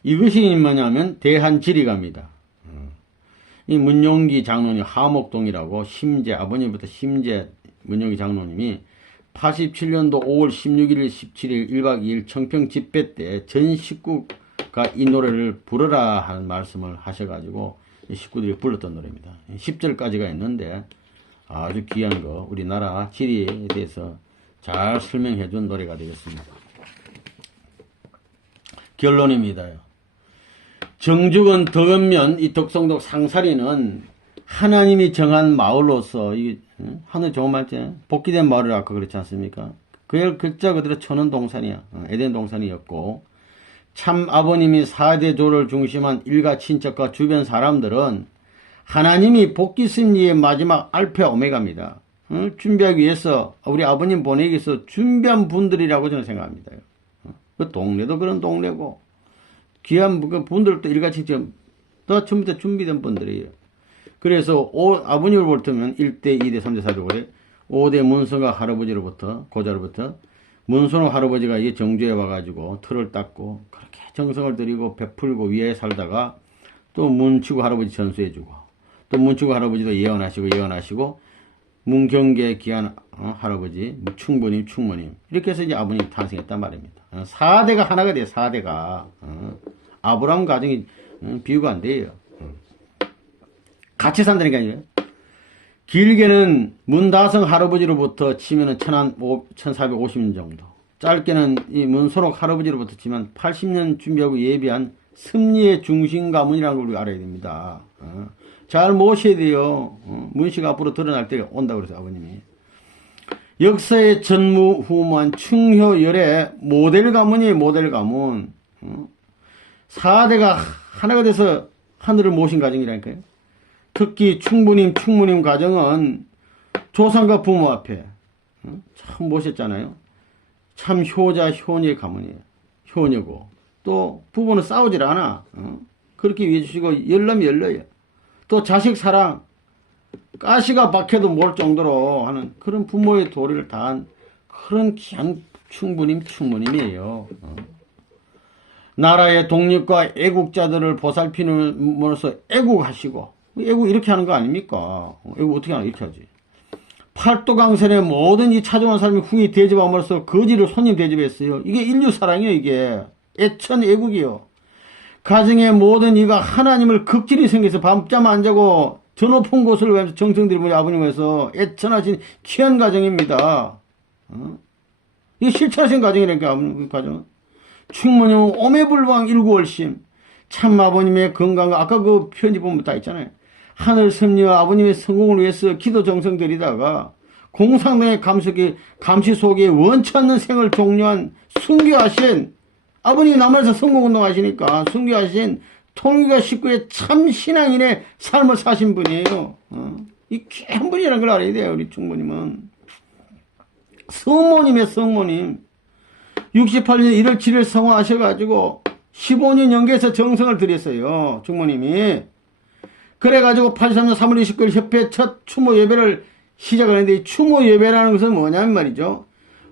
이것이 뭐냐면 대한지리가입니다. 이 문용기 장로님 하목동이라고 심재 아버님부터 심재 문용기 장로님이 87년도 5월 16일, 17일 1박 2일 청평 집회 때 전 식구가 이 노래를 부르라 하는 말씀을 하셔가지고 식구들이 불렀던 노래입니다. 10절까지가 있는데 아주 귀한 거 우리나라 지리에 대해서 잘 설명해 준 노래가 되겠습니다. 결론입니다. 정죽은 덕은면 이 덕성동 상사리는 하나님이 정한 마을로서 이 하늘 좋은 말째 복귀된 마을을 아까 그렇지 않습니까? 그 글자 그대로 천원 동산이야. 에덴 동산이었고 참 아버님이 4대 조를 중심한 일가 친척과 주변 사람들은 하나님이 복귀 승리의 마지막 알파 오메가입니다. 준비하기 위해서 우리 아버님 보내기 위해서 준비한 분들이라고 저는 생각합니다. 그 동네도 그런 동네고 귀한 그 분들도 일가친척 다 전부 다 준비된 분들이에요. 그래서 아버님을 볼 때면 1대, 2대, 3대, 4대, 5대 5대 문성각 할아버지로부터 고자로부터 문선호 할아버지가 이 정주에 와가지고 틀을 닦고 그렇게 정성을 들이고 베풀고 위에 살다가 또 문치구 할아버지 전수해주고 또 문치구 할아버지도 예언하시고 문경계 귀한 할아버지 충모님 이렇게 해서 이제 아버님이 탄생했단 말입니다. 4대가 하나가 돼요. 4대가 아브라함 가정이 비유가 안 돼요. 같이 산다니까요. 길게는 문다성 할아버지로부터 치면은 1450년 정도. 짧게는 이 문선옥 할아버지로부터 치면 80년 준비하고 예비한 승리의 중심 가문이라는 걸 우리가 알아야 됩니다. 잘 모셔야 돼요. 문씨가 앞으로 드러날 때가 온다고 그래서 아버님이. 역사의 전무후무한 충효열의 모델 가문이에요. 모델 가문. 4대가 하나가 돼서 하늘을 모신 가정이라니까요. 특히 충무님 가정은 조상과 부모 앞에 참 모셨잖아요. 참 효자 효녀의 가문이에요. 효녀고 또 부부는 싸우질 않아. 그렇게 위해 주시고 열려요. 또 자식 사랑 가시가 박혀도 모를 정도로 하는 그런 부모의 도리를 다한 그런 귀한 충무님이에요. 나라의 독립과 애국자들을 보살피는으로써 애국하시고, 애국 이렇게 하는 거 아닙니까? 애국 어떻게 하나 이렇게 하지. 팔도강선에 뭐든지 찾아온 사람이 후에 대접함으로써 거지를 손님 대접했어요. 이게 인류 사랑이에요. 이게 애천 애국이요. 가정의 모든 이가 하나님을 극진히 생겨서 밤잠 안 자고 저 높은 곳을 가면서 정성 들이고 아버님에서 애천하신 귀한 가정입니다. 이게 실천하신 가정이라니까. 아버님 가정. 충무님은 오매불망 일구월심. 참 아버님의 건강과 아까 그 편지 보면 다 있잖아요. 하늘 섭리와 아버님의 성공을 위해서 기도 정성 들이다가 공상당의 감시 속에 원치 않는 생을 종료한 순교하신 아버님 남한에서 성공운동 하시니까 순교하신 통일과 식구의 참 신앙인의 삶을 사신 분이에요. 이 귀한 분이라는 걸 알아야 돼요. 우리 충무님은 성모님의 성모님. 68년 1월 7일 성화하셔가지고 15년 연계해서 정성을 들였어요. 충무님이. 그래가지고 83년 3월 29일 협회 첫 추모 예배를 시작을 했는데, 이 추모 예배라는 것은 뭐냐면 말이죠.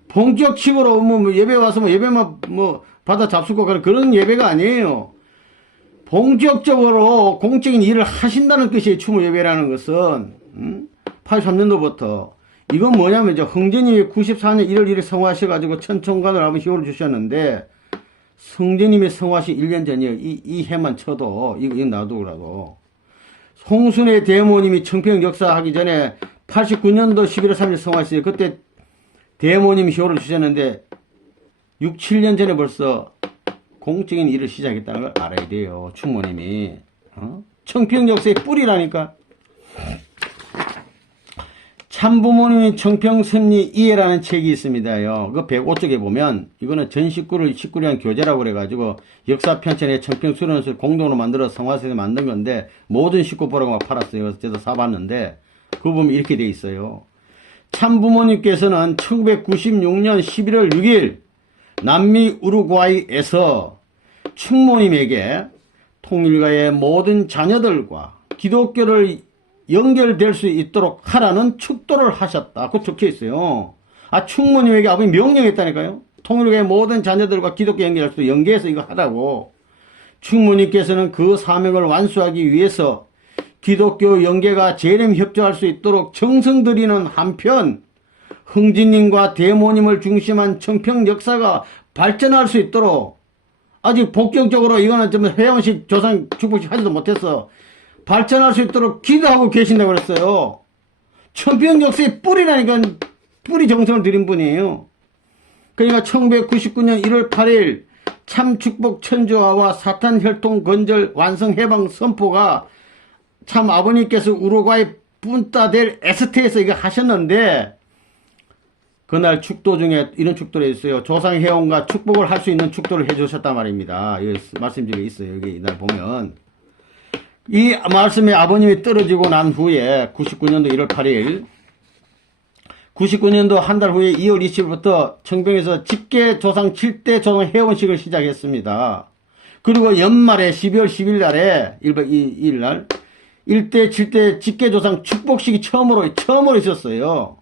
본격식으로 뭐 예배 와서 뭐 예배만 뭐 받아 잡수고 가는 그런 예배가 아니에요. 본격적으로 공적인 일을 하신다는 뜻이에요. 추모 예배라는 것은. 83년도부터. 이건 뭐냐면 이제 흥제님이 94년 1월 1일 성화하셔가지고 천총관을 한번 희호를 주셨는데, 성제님이 성화하신 1년 전이에요. 이 해만 쳐도 이거 놔두고라도. 홍순의 대모님이 청평 역사하기 전에 89년도 11월 3일 성화했어요. 그때 대모님이 효를 주셨는데 6, 7년 전에 벌써 공적인 일을 시작했다는 걸 알아야 돼요. 충모님이. 청평 역사의 뿌리라니까. 참부모님이 청평섭리 이해라는 책이 있습니다요. 그 105쪽에 보면 이거는 전 식구를 위한 교재라고 그래가지고 역사편찬에 청평수련을 공동으로 만들어 성화사에서 만든 건데 모든 식구 보라고 막 팔았어요. 그래서 저도 사봤는데 그거 보면 이렇게 돼 있어요. 참부모님께서는 1996년 11월 6일 남미 우루과이에서 충모님에게 통일가의 모든 자녀들과 기독교를 연결될 수 있도록 하라는 축도를 하셨다. 그거 적혀 있어요. 충모님에게 아버님 명령했다니까요. 통일교의 모든 자녀들과 기독교 연결할 수 있도록 연계해서 이거 하라고. 충모님께서는 그 사명을 완수하기 위해서 기독교 연계가 재림 협조할 수 있도록 정성 들이는 한편 흥진님과 대모님을 중심한 청평 역사가 발전할 수 있도록 아직 본격적으로 이거는 좀 회원식 조상 축복식 하지도 못했어. 발전할 수 있도록 기도하고 계신다고 그랬어요. 청평 역사의 뿌리라니까 뿌리 정성을 들인 분이에요. 그러니까 1999년 1월 8일 참축복 천주화와 사탄 혈통 건절 완성 해방 선포가 참 아버님께서 우루과이 punta del Este에서 이거 하셨는데 그날 축도 중에 이런 축도를 해주세요. 조상 회원과 축복을 할 수 있는 축도를 해주셨단 말입니다. 여기 말씀 중에 있어요. 여기 이날 보면. 이 말씀에 아버님이 떨어지고 난 후에 99년도 1월 8일 99년도 한 달 후에 2월 20일부터 청평에서 집계 조상 7대 조상 회원식을 시작했습니다. 그리고 연말에 12월 10일 날에 1일 날 1대 7대 집계 조상 축복식이 처음으로 있었어요.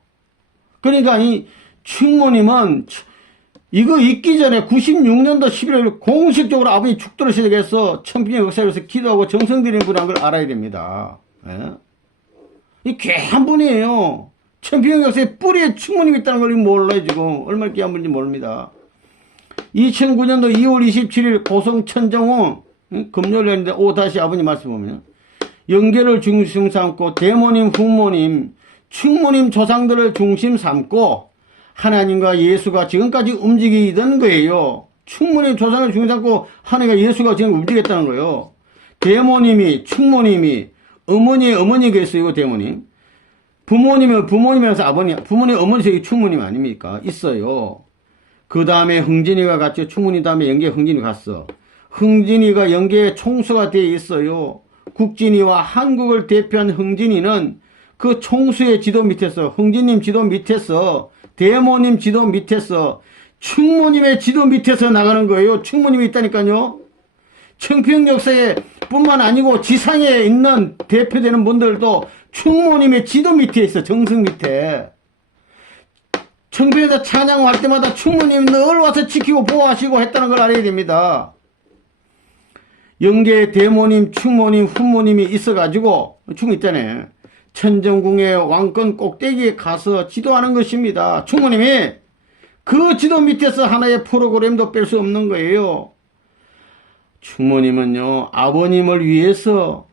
그러니까 이 충모님은 이거 있기 전에 96년도 11월 공식적으로 아버님 축도를 시작해서 청평의 역사에서 기도하고 정성 들이는 분이라는 걸 알아야 됩니다. 예? 이 귀한 분이에요. 청평의 역사에 뿌리에 충모님이 있다는 걸 몰라요. 지금 얼마나 귀한 분인지 모릅니다. 2009년도 2월 27일 고성 천정호 금요일날인데 다시 아버님 말씀 보면 연계를 중심 삼고 대모님, 후모님, 충모님 조상들을 중심 삼고 하나님과 예수가 지금까지 움직이던 거예요. 충분히 조상을 중심 삼고 하나님과 예수가 지금 움직였다는 거예요. 대모님이, 충모님이, 어머니가 있어요. 대모님. 부모님이면서 아버님, 부모님, 어머니, 충모님 아닙니까? 있어요. 그 다음에 흥진이가 갔죠. 충모님 다음에 연계 흥진이 갔어. 흥진이가 연계에 총수가 되어 있어요. 국진이와 한국을 대표한 흥진이는 그 총수의 지도 밑에서, 흥진님 지도 밑에서, 대모님 지도 밑에서, 충모님의 지도 밑에서 나가는 거예요. 충모님이 있다니까요. 청평 역사에 뿐만 아니고 지상에 있는 대표되는 분들도 충모님의 지도 밑에 있어. 정성 밑에. 청평에서 찬양할 때마다 충모님이 늘 와서 지키고 보호하시고 했다는 걸 알아야 됩니다. 영계 대모님, 충모님, 훈모님이 있어가지고 충 있잖아요. 천정궁의 왕권 꼭대기에 가서 지도하는 것입니다. 충모님이 그 지도 밑에서 하나의 프로그램도 뺄 수 없는 거예요. 충모님은요, 아버님을 위해서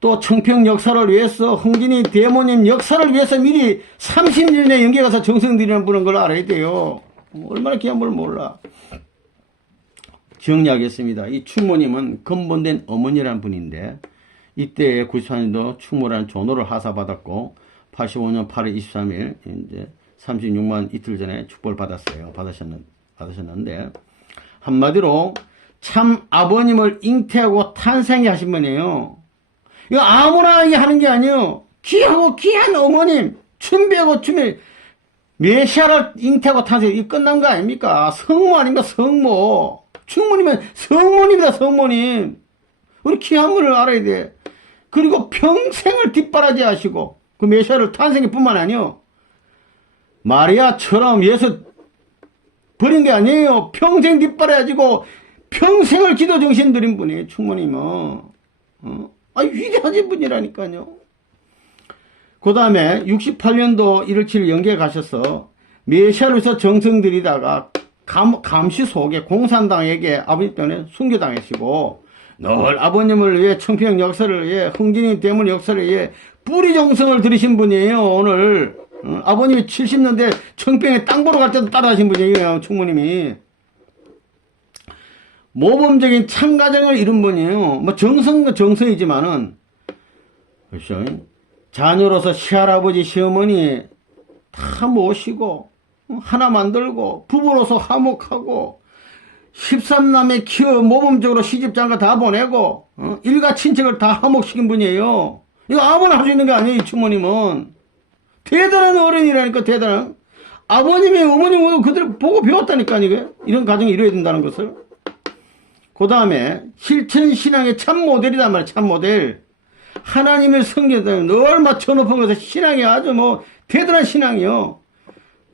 또 청평 역사를 위해서 흥진이 대모님 역사를 위해서 미리 30년 전에 연계 가서 정성 들이는 분인 걸 알아야 돼요. 얼마나 귀한 걸 몰라. 정리하겠습니다. 이 충모님은 근본된 어머니라는 분인데 이때 94년도 충모라는 존호를 하사받았고 85년 8월 23일 이제 36만 이틀 전에 축복을 받으셨는데 한마디로 참 아버님을 잉태하고 탄생해 하신 분이에요. 이거 아무나 하는 게 아니에요. 귀하고 귀한 어머님 춘배하고 춘배 메시아를 잉태하고 탄생 이거 끝난 거 아닙니까? 성모 아닙니까? 성모. 충모님은 성모님이다. 성모님. 우리 귀한 분을 알아야 돼. 그리고 평생을 뒷바라지 하시고 그 메시아를 탄생일 뿐만 아니요 마리아처럼 예수 버린 게 아니에요. 평생 뒷바라지고 평생을 기도 정신 들인 분이에요. 충모님은. 위대하신 분이라니까요. 그 다음에 68년도 1월 7일 영계에 가셔서 메시아로서 정성 들이다가 감시 속에 공산당에게 아버지 때문에 순교당하시고 늘 아버님을 위해 청평 역사를 위해 흥진이 대문 역사를 위해 뿌리 정성을 들이신 분이에요. 오늘 아버님이 70년대 청평에 땅 보러 갈 때도 따라하신 분이에요. 충모님이. 모범적인 참가정을 이룬 분이에요. 뭐 정성은 정성이지만은 그렇죠. 자녀로서 시할아버지 시어머니 다 모시고 하나 만들고 부부로서 화목하고 13남매 키워 모범적으로 시집장가 다 보내고 일가 친척을 다 화목시킨 분이에요. 이거 아무나 할 수 있는 게 아니에요. 이 충모님은 대단한 어른이라니까. 대단한 아버님이 어머님을 그대로 보고 배웠다니까. 이런 가정이 이루어야 된다는 것을. 그 다음에 실천신앙의 참 모델이단 말이야. 참 모델. 하나님의 성경에 늘 맞춰놓은 것에 신앙이 아주 대단한 신앙이요.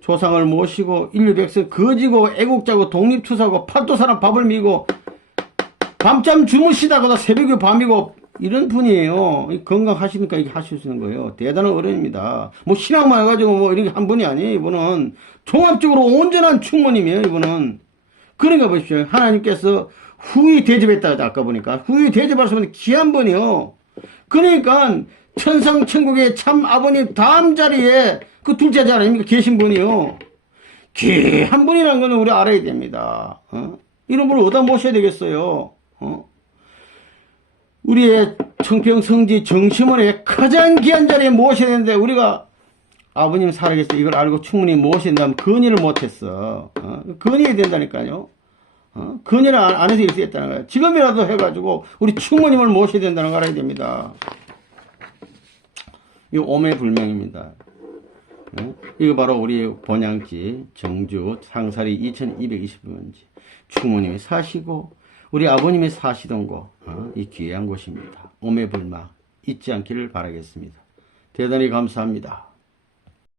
조상을 모시고 인류 백성 거지고 애국자고 독립투사고 팔도사람 밥을 미고 밤잠 주무시다가도 새벽이 밤이고 이런 분이에요. 건강하시니까 이게 하실 수 있는 거예요. 대단한 어른입니다. 신앙만 해가지고 이렇게 한 분이 아니에요. 이분은 종합적으로 온전한 충모님이에요. 이분은. 그러니까 보십시오. 하나님께서 후히 대접했다. 아까 보니까 후히 대접할 수 있는 귀한 분이요. 그러니까 천상천국의 참 아버님 다음 자리에 그 둘째 자리 아닙니까? 계신 분이요. 귀한 분이라는 거는 우리 알아야 됩니다. 이런 분을 어디다 모셔야 되겠어요. 우리의 청평 성지 정심원의 가장 귀한 자리에 모셔야 되는데 우리가 아버님 살아계셔 이걸 알고 충분히 모셔야 된다면 건의를 못했어. 건의해야 된다니까요. 건의를 안 해서 이럴 수 있다는 거예요. 지금이라도 해가지고 우리 충모님을 모셔야 된다는 걸 알아야 됩니다. 이 오매불명입니다. 이거 바로 우리 본향지 정주 상사리 2220번지 충모님이 사시고 우리 아버님이 사시던 곳, 이 귀한 곳입니다. 오매불망 잊지 않기를 바라겠습니다. 대단히 감사합니다.